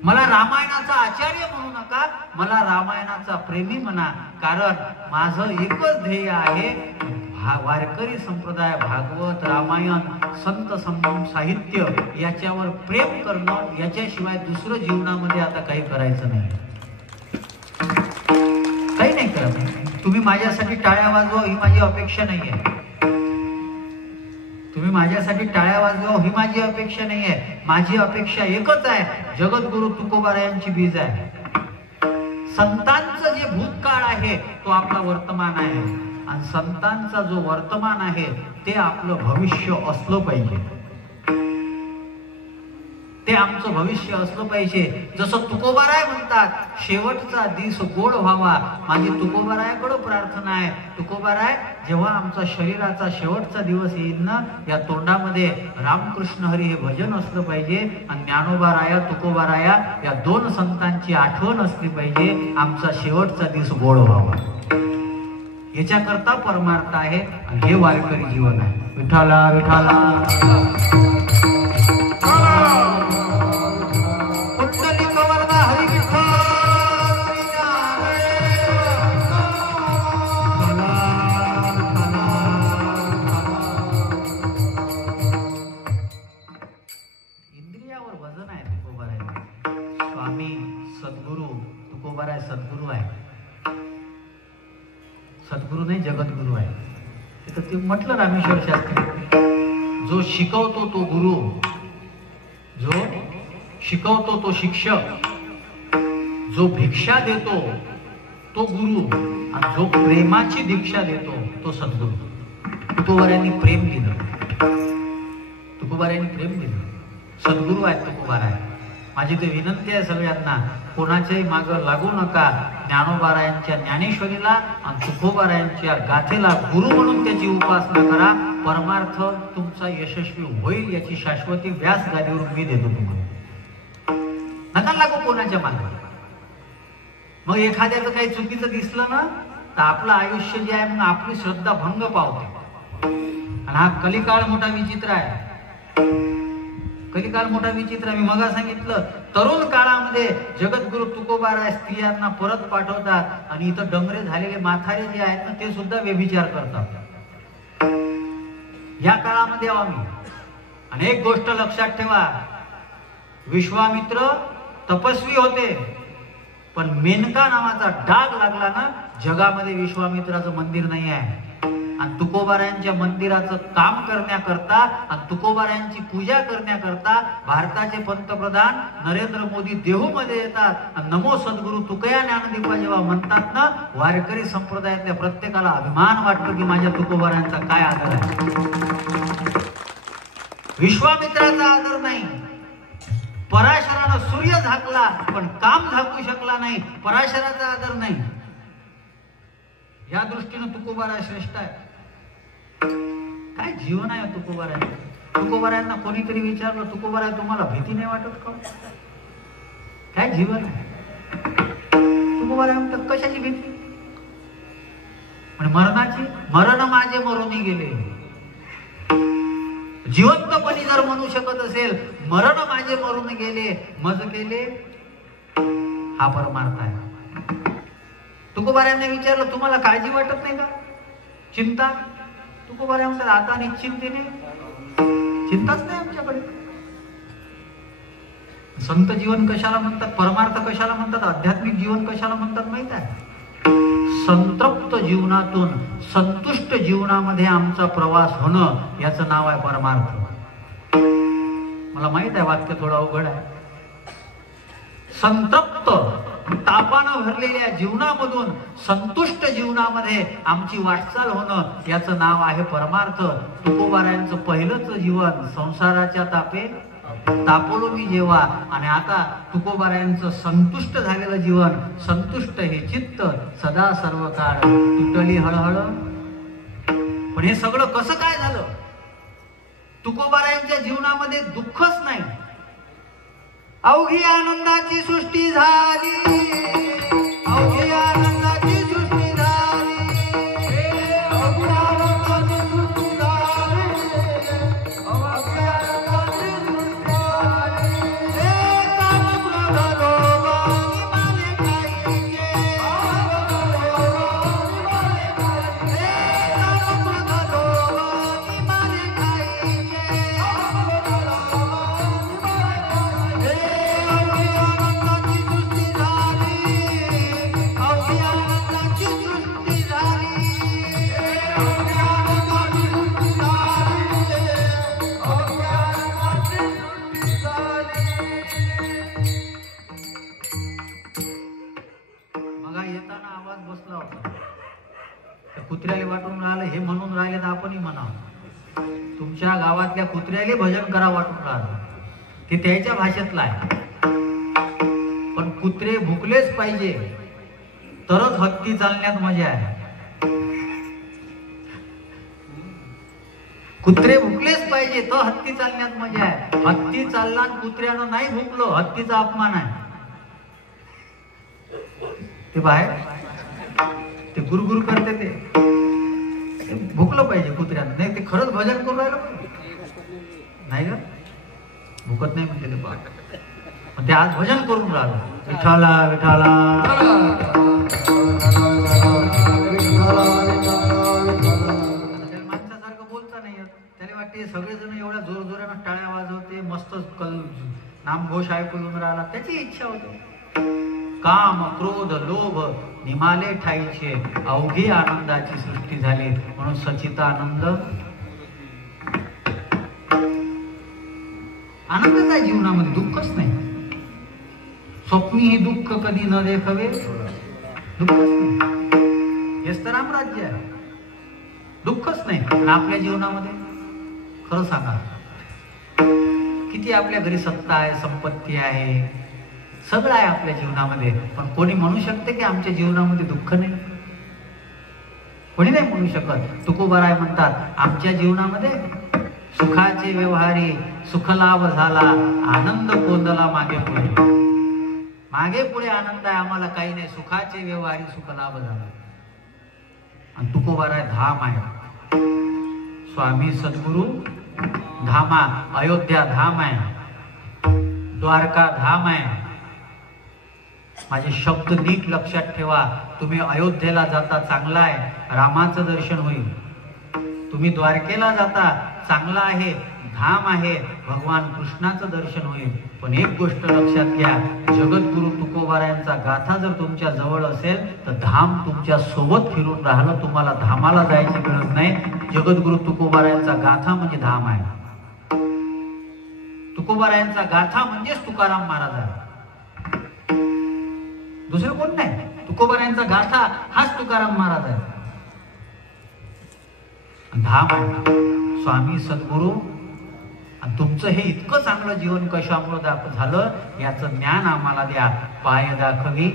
मला रामायणाचा आचार्य म्हणू नका, मला रामायणाचा प्रेमी म्हणा. कारण माझं एकच ध्येय आहे, वारकरी संप्रदाय, भागवत, रामायण, संत संगम साहित्य याच्यावर प्रेम करणं. याच्याशिवाय दुसरं जीवनामध्ये आता काही करायचं नाही, काही नाही करत. तुम्ही माझ्यासाठी टाळ्या वाजवा ही माझी अपेक्षा नाही आहे. तुम्ही माझ्यासाठी टाळ्या वाजवा ही माझी अपेक्षा नाही आहे. माझी अपेक्षा एकच आहे, जगद्गुरु तुकोबारायांची बीज आहे. संतांचं जे भूतकाळ आहे तो आपला वर्तमान आहे, आणि संतांचा जो वर्तमान आहे ते आपलं भविष्य असलं पाहिजे. ते आमचं भविष्य असलं पाहिजे. जसं तुकोबाराय म्हणतात, शेवटचा दिस गोड व्हावा. माझी तुकोबारायाकडे प्रार्थना आहे, तुकोबाराय जेव्हा आमचा शरीराचा शेवटचा दिवस येईल ना, या तोंडामध्ये रामकृष्ण हरी हे भजन असलं पाहिजे, आणि ज्ञानोबाराया तुकोबाराया या दोन संतांची आठवण असली पाहिजे. आमचा शेवटचा दिवस गोड व्हावा. याच्याकरता परमार्थ आहे, आणि हे वारकरी जीवन आहे. विठाला विठाला सद्गुरू आहे. सद्गुरू नाही, जगद्गुरू आहे. तिथं ते म्हटलं रामेश्वर शास्त्री, जो शिकवतो तो गुरु, जो शिकवतो तो शिक्षक, जो भिक्षा देतो तो गुरु, आणि जो प्रेमाची दीक्षा देतो तो सद्गुरू. तुकोबारायांनी प्रेम दिलं, तुकोबारायांनी प्रेम दिलं. सद्गुरू आहेत तुकोबाराय. माझी तर विनंती आहे सगळ्यांना, कोणाच्याही मागं लागू नका. ज्ञानोबारायांच्या ज्ञानेश्वरीला आणि तुकोबारायांच्या गाथेला गुरु म्हणून त्याची उपासना करा. परमार्थ तुमचा यशस्वी होईल याची शाश्वती व्यास गादीवरून मी देतो तुम्हाला. नका लागू कोणाच्या मागे. मग एखाद्याचं काही चुकीचं दिसलं ना, तर आपलं आयुष्य जे आहे मग आपली श्रद्धा भंग पावते. आणि हा कलिकाळ मोठा विचित्र आहे. कलिकाल मोठा विचित्र. मी मगा सांगितलं, तरुण काळामध्ये जगद्गुरु तुकोबाराय स्त्रियांना परत पाठवतात, आणि इथं डंगरे झालेले म्हातारे जे आहेत ना, ते सुद्धा व्यभिचार करतात. या काळामध्ये आम्ही अनेक गोष्ट लक्षात ठेवा. विश्वामित्र तपस्वी होते, पण मेनका नावाचा डाग लागला ना, जगामध्ये विश्वामित्राचं मंदिर नाही आहे. आणि तुकोबारायांच्या मंदिराचं काम करण्याकरता आणि तुकोबारायांची पूजा करण्याकरता भारताचे पंतप्रधान नरेंद्र मोदी देहूमध्ये येतात. आणि नमो सद्गुरु तुकया ज्ञानदीपा जेव्हा म्हणतात ना, वारकरी संप्रदायातल्या प्रत्येकाला अभिमान वाटतो की माझ्या तुकोबारायांचा काय आदर आहे. विश्वामित्राचा आदर नाही. पराशरानं सूर्य झाकला पण काम झाकू शकला नाही. पराशराचा आदर नाही. या दृष्टीनं तुकोबाराय श्रेष्ठ आहे. काय जीवन आहे तुकोबाराय. तुकोबारायांना कोणीतरी विचारलं, तुकोबाराय तुम्हाला भीती नाही वाटत का? काय जीवन आहे. तुकोबाराय म्हणतात कशाची भीती. मरणाची. मरण माझे मरूनी गेले. जिवंतपणी जर म्हणू शकत असेल मरण माझे मरून गेले मज केले, हा परमार्थ आहे. तुकोबारायांना विचारलं तुम्हाला काळजी वाटत नाही का, चिंता. तुकोबाराय म्हणतात आता निश्चिंतेने चिंताच नाही आमच्याकडे. संत जीवन कशाला म्हणतात, परमार्थ कशाला म्हणतात, आध्यात्मिक जीवन कशाला म्हणतात माहित आहे. संतृप्त जीवनातून संतुष्ट जीवनामध्ये आमचा प्रवास होणं याचं नाव आहे परमार्थ. मला माहित आहे वाक्य थोडं अवघड आहे. संतृप्त तापानं भरलेल्या जीवनामधून संतुष्ट जीवनामध्ये आमची वाटचाल होणं याचं नाव आहे परमार्थ. तुकोबारायांचं पहिलंच जीवन संसाराच्या तापे तापलो मी जेव्हा, आणि आता तुकोबारायांचं संतुष्ट झालेलं जीवन. संतुष्ट हे चित्त सदा सर्व काळ तुटली हळहळ. पण हे सगळं कसं काय झालं. तुकोबारायांच्या जीवनामध्ये दुःखच नाही. अवघी आनंदाची सृष्टी झाली. अवघी आनंदाची सृष्टी झाली. अवघी आनंदाची सृष्टी झाली. अवघी आनंदाची सृष्टी झाली. कुत्र्याला वाटून राहिलं हे म्हणून राहिले तर आपणही म्हणावं. तुमच्या गावातल्या कुत्र्याले भजन करा वाटून राहिलं ते त्याच्या भाषेतलं आहे. पण कुत्रे भुकलेच पाहिजे तरच हत्ती चालण्यात मजा आहे. कुत्रे भुकलेच पाहिजे तर हत्ती चालण्यात मजा आहे. हत्ती चालला कुत्र्यानं नाही भुकलो हत्तीचा अपमान आहे. ते बाहेर ते गुरगुर करते ते भुकलं पाहिजे कुत्र्यानं. नाही ते खरंच भजन करून राहिलं नाही का, भुकत नाही म्हणते ते पण ते आज भजन करून राहिलं. विठाला विठाला माणसासारखं बोलता नाही येत. त्याला वाटते सगळेजण एवढ्या जोर जोरानं टाळ्या वाजवते मस्त नामघोष ऐकून राहिला. त्याची इच्छा होती. काम क्रोध लोभ निमाले ठाईचे अवघी आनंदाची सृष्टी झाली. म्हणून सचित आनंद आनंदच आहे जीवनामध्ये, दुःखच नाही. स्वप्नी ही दुःख कधी न देखवे, दुःखच नाही. हेच तर रामराज्य आहे. दुःखच नाही. पण आपल्या जीवनामध्ये खरं सांगा किती आपल्या घरी सत्ता आहे संपत्ती आहे सगळं आहे आपल्या जीवनामध्ये, पण कोणी म्हणू शकते की आमच्या जीवनामध्ये दुःख नाही. कोणी नाही म्हणू शकत. तुकोबाराय म्हणतात आमच्या जीवनामध्ये सुखाचे व्यवहारी सुखलाभ झाला आनंद कोंदला मागे पुढे. मागे पुढे आनंद आहे आम्हाला काही नाही. सुखाचे व्यवहारी सुखलाभ झाला. आणि तुकोबाराय धाम आहे. स्वामी सद्गुरु धामा. अयोध्या धाम आहे. द्वारका धाम आहे. माझे शब्द नीट लक्षात ठेवा. तुम्ही अयोध्येला जाता चांगला आहे रामाचं दर्शन होईल. तुम्ही द्वारकेला जाता चांगला आहे धाम आहे भगवान कृष्णाचं दर्शन होईल. पण एक गोष्ट लक्षात घ्या, जगद्गुरु तुकोबारायांचा गाथा जर तुमच्या जवळ असेल तर धाम तुमच्या सोबत फिरून राहिलं. तुम्हाला धामाला जायची गरज नाही. जगद्गुरु तुकोबारायांचा गाथा म्हणजे धाम आहे. तुकोबारायांचा गाथा म्हणजेच तुकाराम महाराज आहे. दुसरं कोण नाही. तुकोबारायांचा गाथा हाच तुकाराम महाराज आहे. धाम आहे स्वामी सद्गुरु आणि तुमचं हे इतकं चांगलं जीवन कशामुळे झालं याचं ज्ञान आम्हाला द्या. पाय दाखवी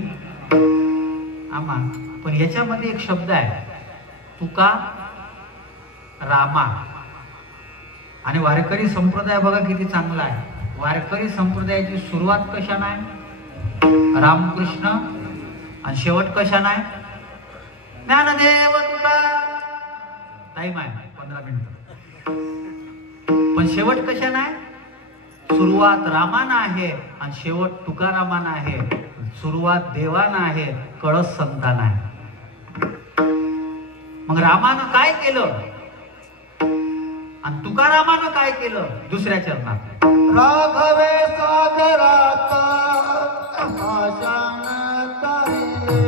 आम्हा. पण याच्यामध्ये एक शब्द आहे तुका रामा. आणि वारकरी संप्रदाय बघा किती चांगला आहे. वारकरी संप्रदायाची सुरुवात कशाने आहे? रामकृष्ण. आणि शेवट कशाने आहे? ज्ञानदेव तुका. टाइम आहे 15 मिनिट. पण शेवट कशाने आहे? सुरुवात रामानं आहे आणि शेवट तुकारामानं आहे. सुरुवात देवानं आहे, कळस संतान आहे. मग रामानं काय केलं आणि तुकारामानं काय केलं? दुसऱ्या चरणात राघवे सागरात आशान तारिले.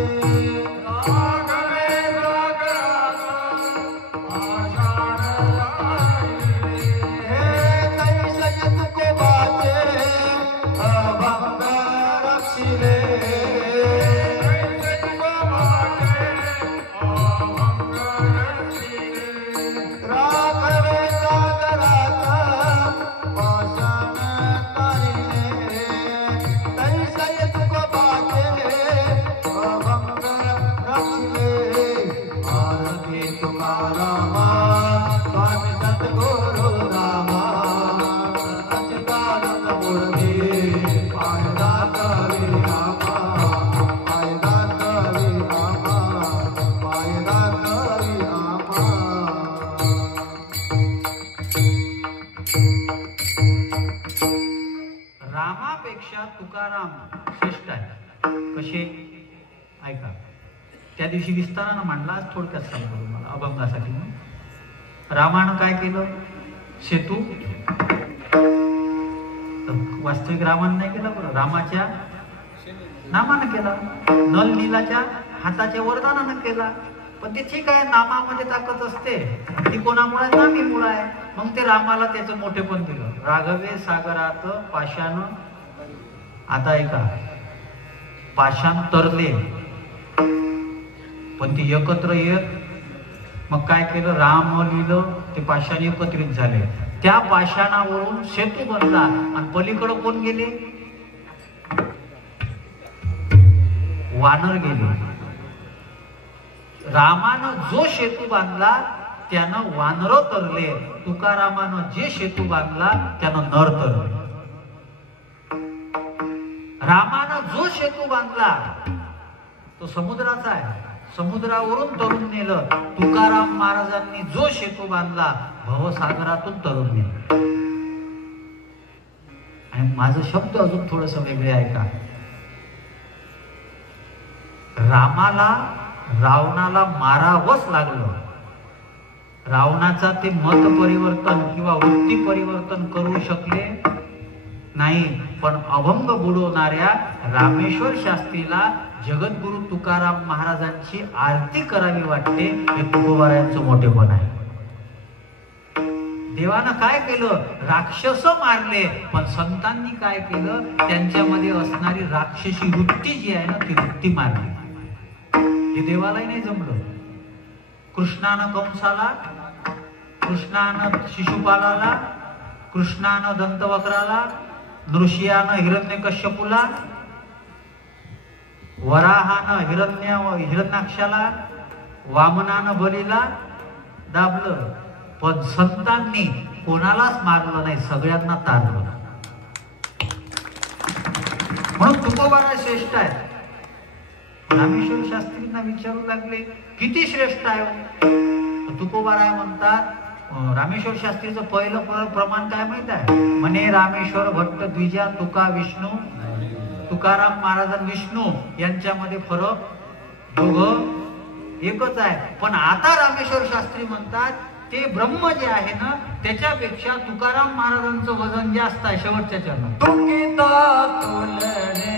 तुकाराम श्रेष्ठ आहे. कसे ऐका. त्या दिवशी विस्तारानं मांडला, आज थोडक्यात सांगतो तुम्हाला अभंगासाठी. रामानं काय केलं? सेतू. वास्तविक रामानं नाही केला बरं, रामाच्या नामानं केला. नल नीलाच्या हाताच्या वरदानानं केला. पण ते ठीक आहे, नामामध्ये ताकद असते. ती कोणामुळे? नामीमुळे आहे. मग ते रामाला त्याचं मोठेपण दिलं. राघवे सागरात पाशान. आता ऐका, पाषाण तरले पण ते एकत्र येत. मग काय केलं? राम लिहिलं, ते पाषाण एकत्रित झाले. त्या पाषाणावरून सेतू बनला. आणि पलीकडं कोण गेले? वानर गेले. रामानं जो सेतू बांधला त्यानं वानर तरले. तुकारामानं जे सेतू बांधला त्यानं नर तरले. रामानं जो सेतू बांधला तो समुद्राचा आहे, समुद्रावरून तरुण नेलं. तुकाराम महाराजांनी जो सेतू बांधला भवसागरातून तरुण नेलं. आणि माझं शब्द अजून थोडस वेगळे आहे का? रामाला रावणाला मारावंच लागलं. रावणाचा ते मत परिवर्तन किंवा वृत्ती परिवर्तन करू शकले नाही. पण अभंग बुडवणाऱ्या रामेश्वर शास्त्रीला जगद्गुरु तुकाराम महाराजांची आरती करावी वाटते. हे तुकोबारायांचं मोठेपण आहे. देवानं काय केलं? राक्षस मारले. पण संतांनी काय केलं? त्यांच्यामध्ये असणारी राक्षसी वृत्ती जी आहे ना, ती वृत्ती मारली. हे देवालाही नाही जमलं. कृष्णानं कंसाला, कृष्णानं शिशुपालाला, कृष्णानं दंतवक्राला, नृसिंहानं हिरण्यकश्यपूला, वराहानं हिरण्याक्षाला, वामनानं बलीला दाबलं. पण संतांनी कोणालाच मारलं नाही, सगळ्यांना तारलं. म्हणून तुकोबारा श्रेष्ठ आहे. रामेश्वर शास्त्रींना विचारू लागले किती श्रेष्ठ आहे? तुकोबारा म्हणतात, रामेश्वर शास्त्रीचं पहिलं प्रमाण काय माहित आहे? म्हणे रामेश्वर भट्ट द्विजा तुका विष्णू. तुकाराम महाराज विष्णू यांच्यामध्ये फरक दोघं एकच आहे. पण आता रामेश्वर शास्त्री म्हणतात ते ब्रह्म जे आहे ना, त्याच्यापेक्षा तुकाराम महाराजांचं वजन जास्त आहे. शेवटच्या चरणात तुकिता तुलने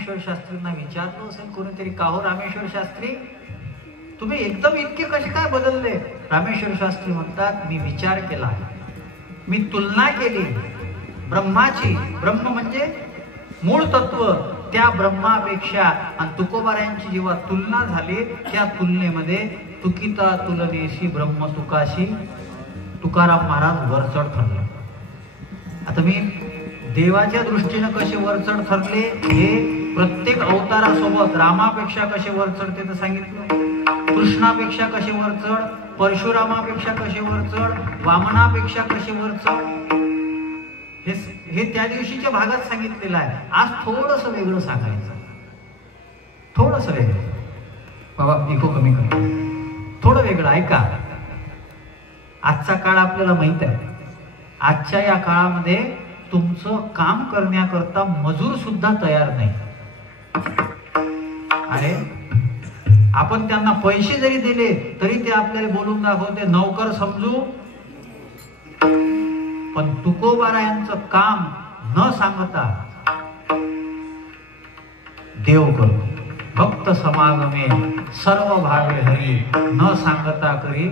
रामेश्वर शास्त्रींना विचारलं असेल कोणीतरी, का हो रामेश्वर शास्त्री तुम्ही एकदम इतके कसे काय बदलले? रामेश्वर शास्त्री म्हणतात, मी विचार केला, मी तुलना केली ब्रह्माची. ब्रह्म म्हणजे मूळ तत्व, त्या ब्रह्मापेक्षा आणि तुकोबारायांची जेव्हा तुलना झाली, त्या तुलनेमध्ये तुकिता तुलनेशी ब्रह्म तुकाशी तुकाराम महाराज वरचढ ठरले. आता मी देवाच्या दृष्टीनं कसे वरचढ ठरले हे प्रत्येक अवतारासोबत रामापेक्षा कसे वरचढ ते तर सांगितलं, कृष्णापेक्षा कसे वरचढ, परशुरामापेक्षा कसे वरचढ, वामनापेक्षा कसे वरचढ, हे त्या दिवशीच्या भागात सांगितलेलं आहे. आज थोडस वेगळं सांगायचं, थोडस वेगळं. बाबा इको कमी कर, थोडं वेगळं ऐका. आजचा काळ आपल्याला माहित आहे, आजच्या या काळामध्ये तुमचं काम करण्याकरता मजूर सुद्धा तयार नाही. अरे आपण त्यांना पैसे जरी दिले तरी ते आपल्याला बोलून दाखवते नौकर समजू. पण तुकोबारायांचं काम न सांगता देव करू, भक्त समागमे सर्व भावे हरी, न सांगता करी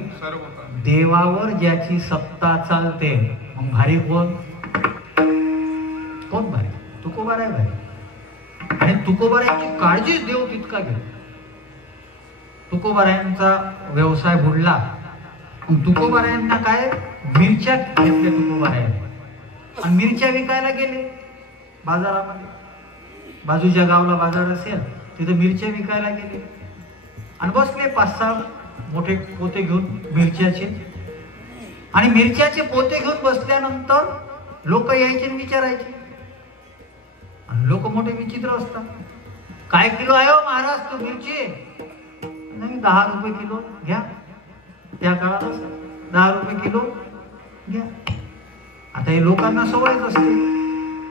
देवावर ज्याची सत्ता चालते. मग भारी कोण? कोण भारी? तुकोबाराय भारी. आणि तुकोबारायांची काळजीच देव तितका घेतो. तुकोबारायांचा व्यवसाय बुडला. तुकोबारायांना काय मिरच्या घेतल्या तुकोबारायांनी आणि मिरच्या विकायला गेले बाजारामध्ये. बाजूच्या गावला बाजार असेल तिथे मिरच्या विकायला गेले आणि बसले 5-6 मोठे पोते घेऊन मिरच्याचे. आणि मिरच्याचे पोते घेऊन बसल्यानंतर लोक यायचे आणि विचारायचे. आणि लोक मोठे विचित्र असतात. काय किलो आहे हो महाराज तू मिरची? नाही 10 रुपये किलो घ्या. त्या काळात 10 रुपये किलो घ्या. आता हे लोकांना सवयच असते,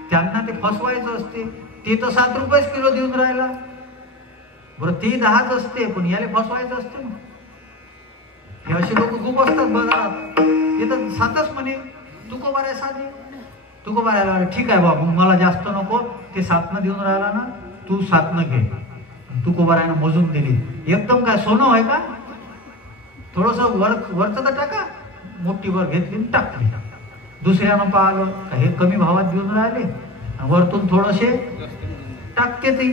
त्यांना ते फसवायचं असते. ते तर 7 रुपयेच किलो देऊन राहिला. बरं ते 10च असते पण याला फसवायचं असते ना. हे असे लोक खूप असतात बाजारात. ते तर 7च म्हणे, तुकोबाराय साधे. तुकोबारायला ठीक आहे बाबा मला जास्त नको, ते 7 देऊन राहिला ना, तू 7 घे. तुकोबारायनं मोजून दिली. एकदम काय सोनं आहे का? थोडस वरचं तर टाका. मोठी वर घेतली टाकली. दुसऱ्यानं पाहिलं का हे कमी भावात देऊन राहिले, वरतून थोडेसे टाकते ते.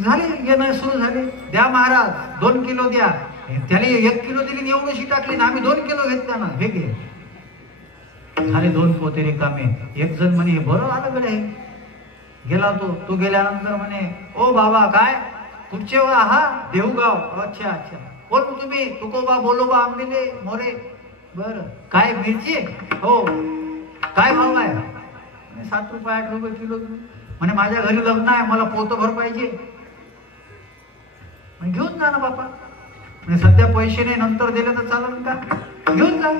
झाले येणं सुरू झाले. द्या महाराज 2 किलो द्या. त्याने 1 किलो दिली एवढीशी टाकली ना, आम्ही 2 किलो घेतल्या ना, हे घे. झाले 2 पोते रिकामे. एक जण म्हणे बरं आलं गडे. गेला तो गेल्यानंतर म्हणे ओ बाबा काय कुठचे हा? देऊगाव. अच्छा अच्छा. कोण तुम्ही? तुकोबा बोलोबा आंबिले मोरे. बर काय मिरची? हो. काय भाव आहे? 7 रुपये 8 रुपये किलो. म्हणे माझ्या घरी लग्न आहे, मला पोतभर पाहिजे. घेऊन जा ना बापा. म्हणजे सध्या पैसे नाही, नंतर दिले तर चालेल का? घेऊन जा.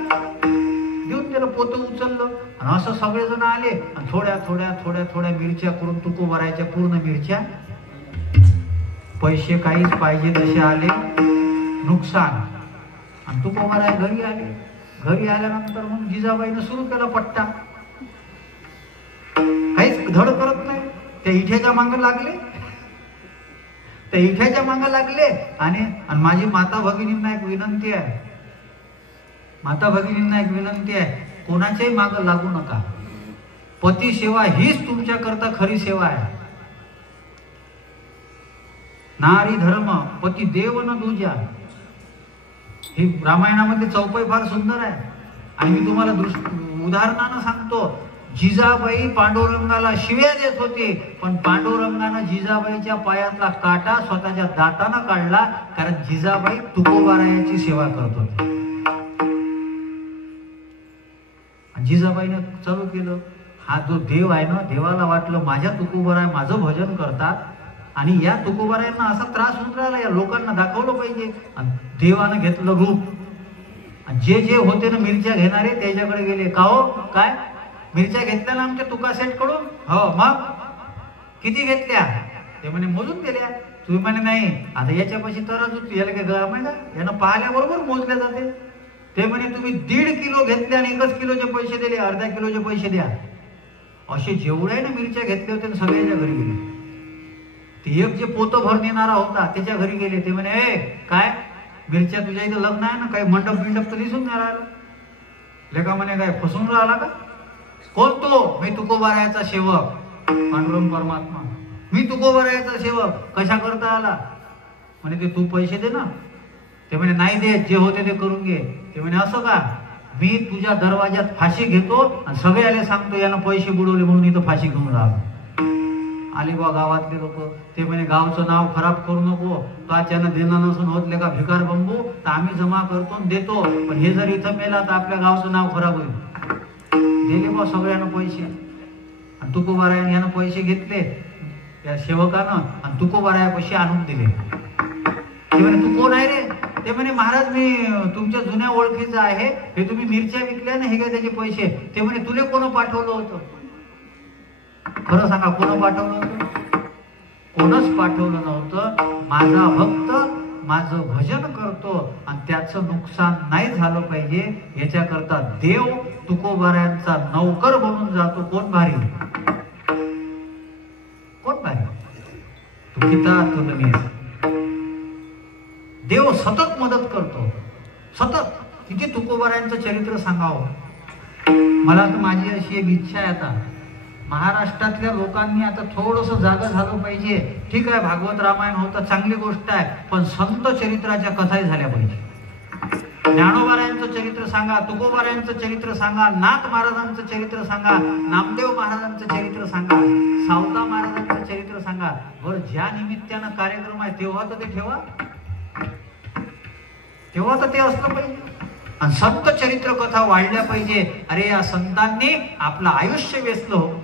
घेऊन दिलं, पोतं उचललं आणि असं सगळेजण आले आणि थोड्या थोड्या थोड्या थोड्या मिरच्या करून तुकोबारायच्या पूर्ण मिरच्या. पैसे काहीच पाहिजे तसे आले, नुकसान. आणि तुकोबाराय घरी आले. घरी आल्यानंतर मग जिजाबाईनं सुरू केला पट्टा. काहीच धड करत नाही. त्या इठ्याच्या मागं लागले. त्या इठ्याच्या मागं लागले आणि माझी माता भगिनींना एक विनंती आहे. माता भगिनींना एक विनंती आहे, कोणाच्याही मागं लागू नका. पती सेवा हीच तुमच्या करता खरी सेवा आहे. नारी धर्म पती देव न दूजा. ही रामायणामधली चौपाई फार सुंदर आहे. आणि मी तुम्हाला उदाहरणानं सांगतो. जिजाबाई पांडुरंगाला शिव्या देत होती, पण पांडुरंगानं जिजाबाईच्या पायातला काटा स्वतःच्या दातानं काढला, कारण जिजाबाई तुकोबारायाची सेवा करत होती. जिजाबाईनं चालू केलं. हा जो देव आहे ना, देवाला वाटलं माझ्या तुकोबाराय माझं भजन करतात आणि या तुकोबारायांना असा त्रास होत राहिला, या लोकांना दाखवलं पाहिजे. आणि देवानं घेतलं रूप. आणि जे होते ना मिरच्या घेणारे त्याच्याकडे गेले. का हो काय मिरच्या घेतल्या ना आमच्या तुका सेट कडून? हो. मग किती घेतल्या? ते म्हणे मोजून दिल्या. तुम्ही म्हणे नाही आता याच्यापाशी तराजू याला काय गळा माहिती का, यानं पाहिल्याबरोबर मोजल्या जाते. ते म्हणे तुम्ही 1.5 किलो घेतले आणि 1 किलोचे पैसे दिले, अर्धा किलोचे पैसे द्या. असे जेवढ्या ना मिरच्या घेतल्या होत्या सगळ्याच्या घरी गेले. ते एक जे पोतं भर नेणारा होता त्याच्या घरी गेले. ते म्हणे, ए काय मिरच्या, तुझ्या इथं लग्न आहे ना, काही मंडप बिंडप तर दिसून नाही राहिलं. लेका म्हणे, काय फसून राहिला का? कोण तो? मी तुकोबारायाचा सेवक, पांडुरंग परमात्मा. मी तुकोबारायाचा सेवक. कशा करता आला? म्हणे, ते तू पैसे दे ना. ते म्हणे, नाही दे, जे होते ते करून घे. ते म्हणे, असं का? मी तुझ्या दरवाज्यात फाशी घेतो आणि सगळ्याला सांगतो यानं पैसे बुडवले म्हणून इथं फाशी घेऊन राहिलो. आले बा गावातले लोक. ते म्हणे, गावचं नाव खराब करू नको, तो अचानक देणं नसून होत का भिकार बंबू, तर आम्ही जमा करतो आणि देतो, पण हे जर इथं मेला तर आपल्या गावचं नाव खराब होईल. दिले बा सगळ्यांना पैसे. आणि तुकोबारायाने यानं पैसे घेतले त्या सेवकानं आणि तुकोबारायापाशी आणून दिले. ते म्हणे, तू कोण आहे रे? ते म्हणे, महाराज मी तुमच्या जुन्या ओळखीचा आहे, हे तुम्ही मिरच्या विकल्या ना, हे काय त्याचे पैसे. ते म्हणे, तुले कोण पाठवलं होतं? खरं सांगा, कोण पाठवलं होतं? कोणच पाठवलं नव्हतं. माझा भक्त माझं भजन करतो आणि त्याचं नुकसान नाही झालं पाहिजे याच्याकरता देव तुकोबारायांचा नौकर बनून जातो. कोण भारी? कोण भारी? तुकिता तुलनीस. देव सतत मदत करतो, सतत. किती तुकोबारायांचं चरित्र सांगावं. मला तर माझी अशी एक इच्छा आहे, आता महाराष्ट्रातल्या लोकांनी आता थोडंसं जागं झालं पाहिजे. ठीक आहे, भागवत रामायण होतं, चांगली गोष्ट आहे, पण संत चरित्राच्या कथाही झाल्या पाहिजे. ज्ञानोबारायांचं चरित्र सांगा, तुकोबारायांचं चरित्र सांगा, नाथ महाराजांचं चरित्र सांगा, नामदेव महाराजांचं चरित्र सांगा, सावता महाराजांचं चरित्र सांगा. बरं, ज्या निमित्तानं कार्यक्रम आहे तेव्हा तर ते ठेवा, तेव्हा तर ते असलं पाहिजे. आणि संत चरित्र कथा वाढल्या पाहिजे. अरे, या संतांनी आपलं आयुष्य वेचलं.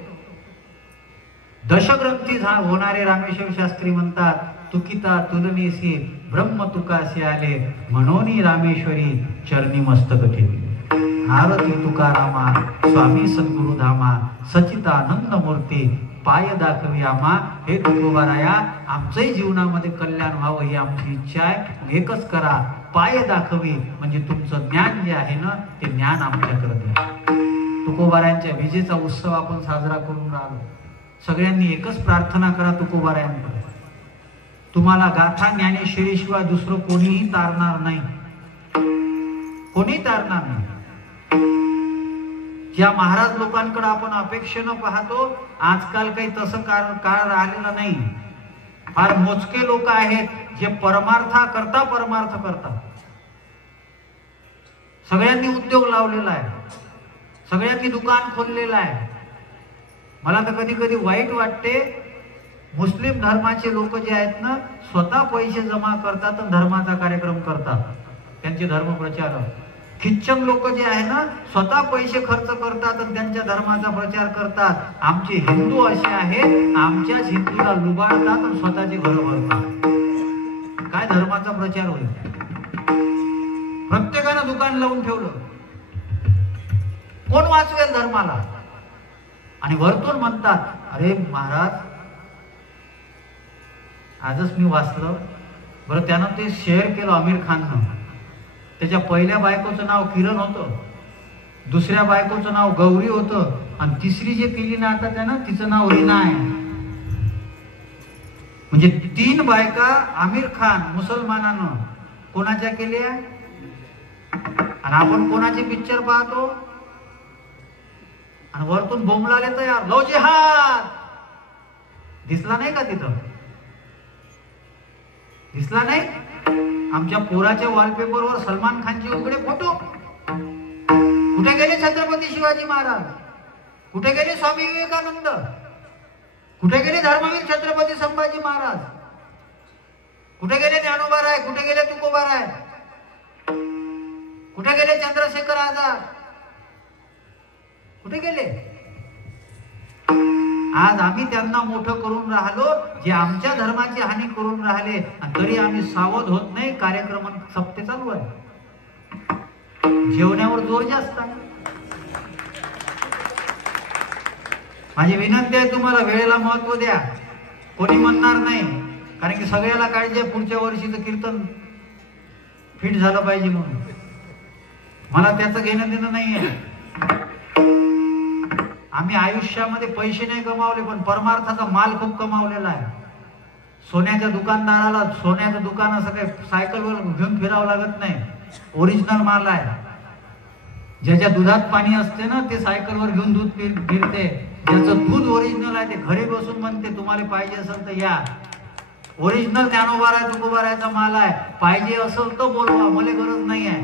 दशग्रंथी होणारे रामेश्वर शास्त्री म्हणतात, तुकिता तुलनीसी ब्रह्म तुकासी आले, म्हणून रामेश्वरी चरणी मस्तक ठेवली. आरती तुकारामा स्वामी सद्गुरु धामा, सचितानंद मूर्ती पाय दाखवी आम्हा. हे तुकोबाराया, आमचंही जीवनामध्ये कल्याण व्हावं ही आमची इच्छा आहे. एकच करा, पाय दाखवी, म्हणजे तुमचं ज्ञान जे आहे ना, ते ज्ञान आमच्याकडे द्या. तुकोबारायांच्या विजेचा उत्सव आपण साजरा करून राहिलो. सगळ्यांनी एकच प्रार्थना करा तुकोबारायांकडे, तुम्हाला गाथा ज्ञानेश्वरीशिवाय दुसरं कोणीही तारणार नाही, कोणी तारणार नाही. ज्या महाराज लोकांकडे आपण अपेक्षेनं पाहतो, आजकाल काही तसं काळ राहिलेला नाही. फार मोजके लोक आहेत जे परमार्था करता परमार्थ करतात. सगळ्यांनी उद्योग लावलेला आहे, सगळ्यांनी दुकान खोललेलं आहे. मला तर कधी कधी वाईट वाटते, मुस्लिम धर्माचे लोक जे आहेत ना, स्वतः पैसे जमा करतात आणि धर्माचा कार्यक्रम करतात, त्यांचे धर्मप्रचार. ख्रिश्चन लोक जे आहे ना, स्वतः पैसे खर्च करतात आणि त्यांच्या धर्माचा प्रचार करतात. आमचे हिंदू असे आहेत, आमच्याच हिंदूला लुबाडतात आणि स्वतःचे घर भरतात. काय धर्माचा प्रचार होईल? प्रत्येकानं दुकान लावून ठेवलं, कोण वाचवेल धर्माला? आणि वरतून म्हणतात, अरे महाराज, आजच मी वाचलं बरं, त्यानं ते शेअर केलं आमिर खाननं. त्याच्या पहिल्या बायकोचं नाव किरण होतं, दुसऱ्या बायकोचं नाव गौरी होतं, आणि तिसरी जे केली ना आता त्यानं, तिचं नाव रीना आहे. म्हणजे 3 बायका आमिर खान मुसलमानानं कोणाच्या केल्या, आणि आपण कोणाचे पिक्चर पाहतो आणि वरतून बोंबलाले तयार, लो जिहाद. दिसला नाही का तिथं? दिसला नाही? आमच्या पोराच्या वॉलपेपरवर सलमान खानचे उघडे फोटो. कुठे गेले छत्रपती शिवाजी महाराज? कुठे गेले स्वामी विवेकानंद? कुठे गेले धर्मवीर छत्रपती संभाजी महाराज? कुठे गेले ज्ञानोबाराय? कुठे गेले तुकोबाराय? कुठे गेले चंद्रशेखर आझाद? कुठे गेले? आज आम्ही त्यांना मोठं करून राहिलो, जे आमच्या धर्माची हानी करून राहिले, आणि तरी आम्ही सावध होत नाही. कार्यक्रम सप्ते चालू आहे, जेवण्यावर जोर जास्त आहे. माझी विनंती आहे तुम्हाला, वेळेला महत्व द्या. कोणी म्हणणार नाही, कारण की सगळ्याला काळजी आहे पुढच्या वर्षीचं कीर्तन फिट झालं पाहिजे म्हणून. मला त्याचं घेणं देणं नाही आहे. आम्ही आयुष्यामध्ये पैसे नाही कमावले, पण परमार्थाचा माल खूप कमावलेला आहे. सोन्याच्या दुकानदाराला सोन्याचं दुकान असं काही सायकलवर घेऊन फिरावं लागत नाही, ओरिजिनल माल आहे. ज्याच्या दुधात पाणी असते ना ते सायकलवर घेऊन दूध फिरते. ज्याचं दूध ओरिजिनल आहे ते घरी बसून म्हणते तुम्हाला पाहिजे असेल तर या. ओरिजिनल ज्ञानोबा तुकोबारायचा माल आहे. पाहिजे असेल तर बोलवा, मला गरज नाही आहे.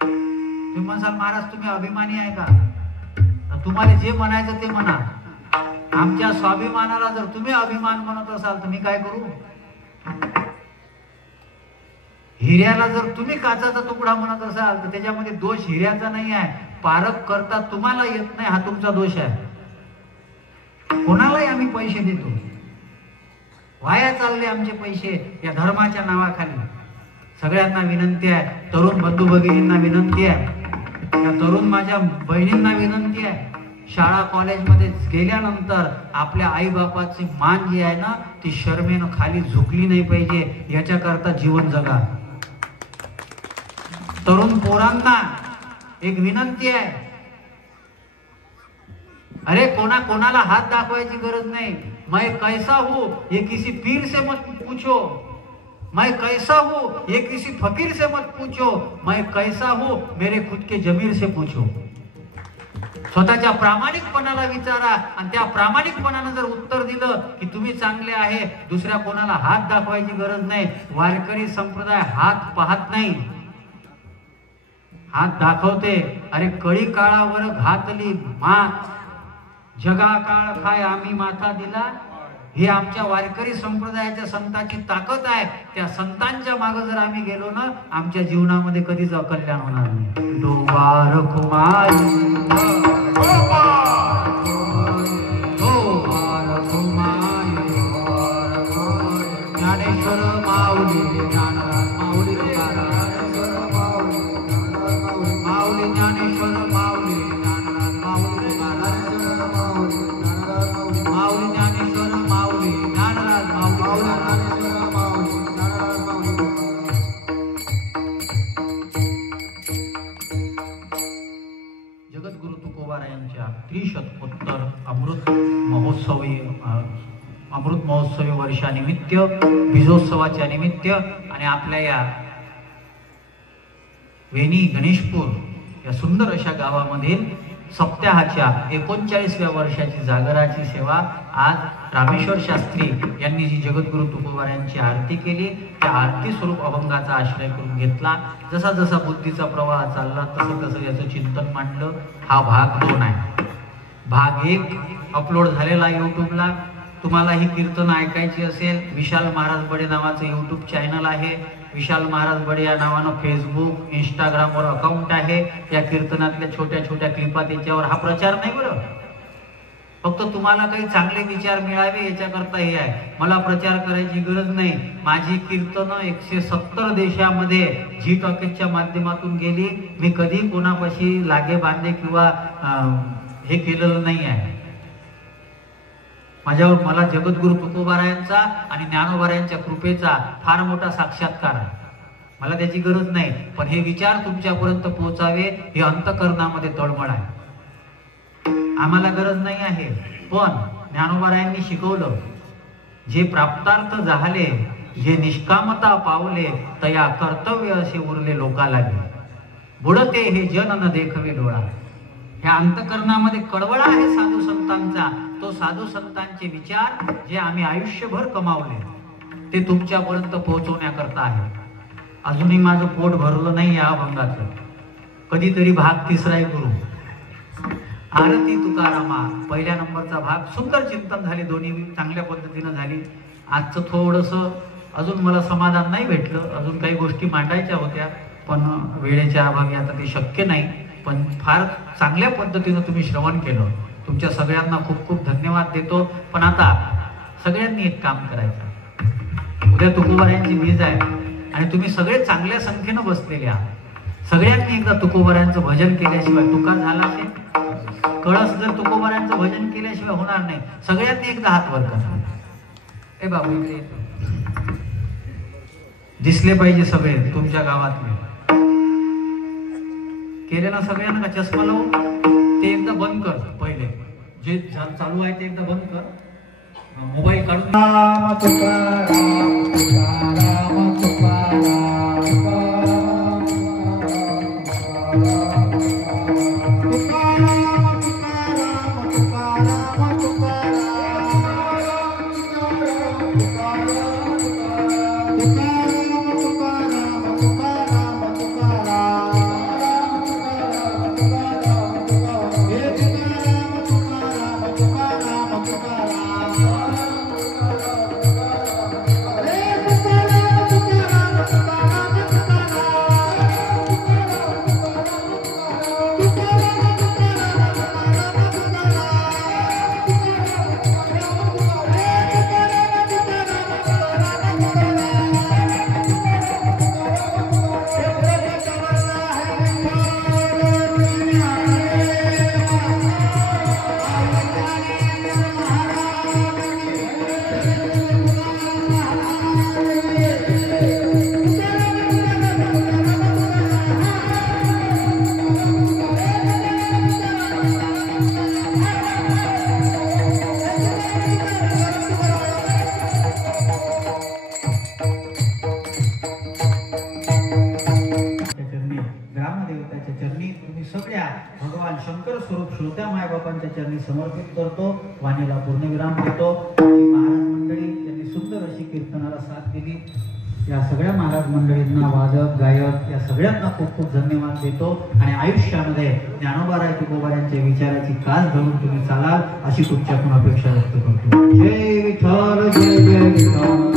तुम्ही म्हणसाल महाराज तुम्ही अभिमानी आहे का? तुम्हाला जे म्हणायचं ते म्हणा. आमच्या स्वाभिमानाला जर तुम्ही अभिमान म्हणत असाल तर मी काय करू? हिऱ्याला जर तुम्ही काचाचा तुकडा म्हणत असाल तर त्याच्यामध्ये दोष हिऱ्याचा नाही आहे, पारख करता तुम्हाला येत नाही हा तुमचा दोष आहे. कोणालाही आम्ही पैसे देतो, वाया चालले आमचे पैसे या धर्माच्या नावाखाली. सगळ्यांना विनंती आहे, तरुण बंधू भगिनींना विनंती आहे, या तरुण माझ्या बहिणींना विनंती आहे, शाळा कॉलेजमध्ये गेल्यानंतर आपल्या आई बापाची मान जी आहे ना ती शर्मेनं खाली झुकली नाही पाहिजे, याच्याकरता जीवन जगा. तरुण पोरांना एक विनंती आहे, अरे कोणाला हात दाखवायची गरज नाही. मैं कैसा हूं ये किसी पीर से मत पूछो, मैं कैसा हूं ये किसी फकीर से मत पूछो, मैं कैसा हूं मेरे खुद के जमीर से पूछो. स्वतःच्या प्रामाणिकपणाला विचारा आणि त्या प्रामाणिकपणानं जर उत्तर दिलं की तुम्ही चांगले आहे, दुसऱ्या कोणाला हात दाखवायची गरज नाही. वारकरी संप्रदाय हात पाहत नाही, हात दाखवते. अरे कळी काळावर घातली मात, जगा काळ खाय आम्ही माथा दिला. हे आमच्या वारकरी संप्रदायाच्या संतांची ताकद आहे. त्या संतांच्या मागे जर आम्ही गेलो ना आमच्या जीवनामध्ये कधीच अकल्याण होणार नाही. डोबार कुमारी ज्ञानेश्वर माऊली माऊली माऊली ज्ञानेश्वर माऊली माऊली ज्ञानेश्वर माऊली ज्ञानराज जगद्गुरु तुकोबारायांच्या त्रिशतकोत्तर अमृत महोत्सवी वर्षानिमित्त, बीजोत्सवाच्या निमित्त आणि आपल्या या वेणी गणेशपूर या सुंदर अशा गावामधील सप्ताहाच्या 39व्या वर्षाची जागराची सेवा आज रामेश्वर शास्त्री यांनी जी जगद्गुरु तुकोबारायांची आरती केली त्या आरती स्वरूप अभंगाचा आश्रय करून घेतला. जसा जसा बुद्धीचा प्रवाह चालला तसं तसं याचं चिंतन मांडलं. हा भाग 2 आहे. भाग 1 अपलोड झालेला यूट्यूबला. तुम्हाला ही कीर्तन ऐकायची असेल, विशाल महाराज बडे नावाचं यूट्यूब चॅनल आहे. विशाल महाराज बडे या नावानं फेसबुक इंस्टाग्रामवर अकाउंट आहे. या कीर्तनातल्या छोट्या छोट्या क्लिपा त्याच्यावर. हा प्रचार नाही बरं, फक्त तुम्हाला काही चांगले विचार मिळावे याच्याकरता हे आहे. मला प्रचार करायची गरज नाही. माझी कीर्तनं 170 देशामध्ये जी टॉकीजच्या माध्यमातून गेली. मी कधी कोणापाशी लागे बांधे किंवा हे केलेलं नाही आहे. मला जगद्गुरु तुकोबारायांचा आणि ज्ञानोबारायांच्या कृपेचा फार मोठा साक्षात्कार आहे. मला त्याची गरज नाही, पण हे विचार तुमच्यापर्यंत पोहोचावे हे अंतःकरणामध्ये तळमळ आहे. आम्हाला गरज नाही आहे, पण ज्ञानोबारायांनी शिकवलं, जे प्राप्तार्थ झाले, जे निष्कामता पावले, तया कर्तव्य असे उरले लोका लागे, बुडते हे जन न देखवे डोळा. ह्या अंतःकरणामध्ये कळवळा आहे साधू संतांचा. तो साधू संतांचे विचार जे आम्ही आयुष्यभर कमावले ते तुमच्यापर्यंत पोहोचवण्याकरता आहे. अजूनही माझं पोट भरलं नाही या अभंगाचं. कधीतरी भाग 3 करू. आरती तुकारामा पहिल्या नंबरचा भाग. सुंदर चिंतन झाले, दोन्ही चांगल्या पद्धतीनं झाली. आजचं थोडंसं अजून मला समाधान नाही भेटलं. अजून काही गोष्टी मांडायच्या होत्या पण वेळेच्या अभावी आता ते शक्य नाही. पण फार चांगल्या पद्धतीनं तुम्ही श्रवण केलं. तुमच्या सगळ्यांना खूप खूप धन्यवाद देतो. पण आता सगळ्यांनी एक काम करायचं. उद्या तुकोबारायांची बीज आहे आणि तुम्ही सगळे चांगल्या संख्येनं बसलेले आहात. सगळ्यांनी एकदा तुकोबारायांचं भजन केल्याशिवाय तुका झाला असेल, कळस जर तुकोबारायांचं भजन केल्याशिवाय होणार नाही. सगळ्यांनी एकदा हात वर करा. ए बाबू इकडे दिसले पाहिजे सगळे तुमच्या गावातले. केले ना सगळ्यांना का चष्मा लावून? ते एकदा बंद कर. पहिले जे चालू आहे ते एकदा बंद कर. मोबाईल काढून राम तुकाराम तुकाराम तुकाराम ग्रामदेवताच्या चरणी तुम्ही सगळ्या भगवान शंकर स्वरूप श्रोत्या मायबापांच्या चरणी समर्पित करतो. वाणीला पूर्णविराम देतो. महाराज मंडळी यांनी सुंदर अशी कीर्तनाला साथ दिली. या सगळ्या महाराज मंडळींना, वादक गायक या सगळ्यांना खूप खूप धन्यवाद देतो. आणि आयुष्यामध्ये ज्ञानोबा तुकोबा यांच्या विचाराची कास धरून तुम्ही चालाल अशी तुमच्याकडून अपेक्षा व्यक्त करतो. जय विठ्ठल, जय जय विठ्ठल.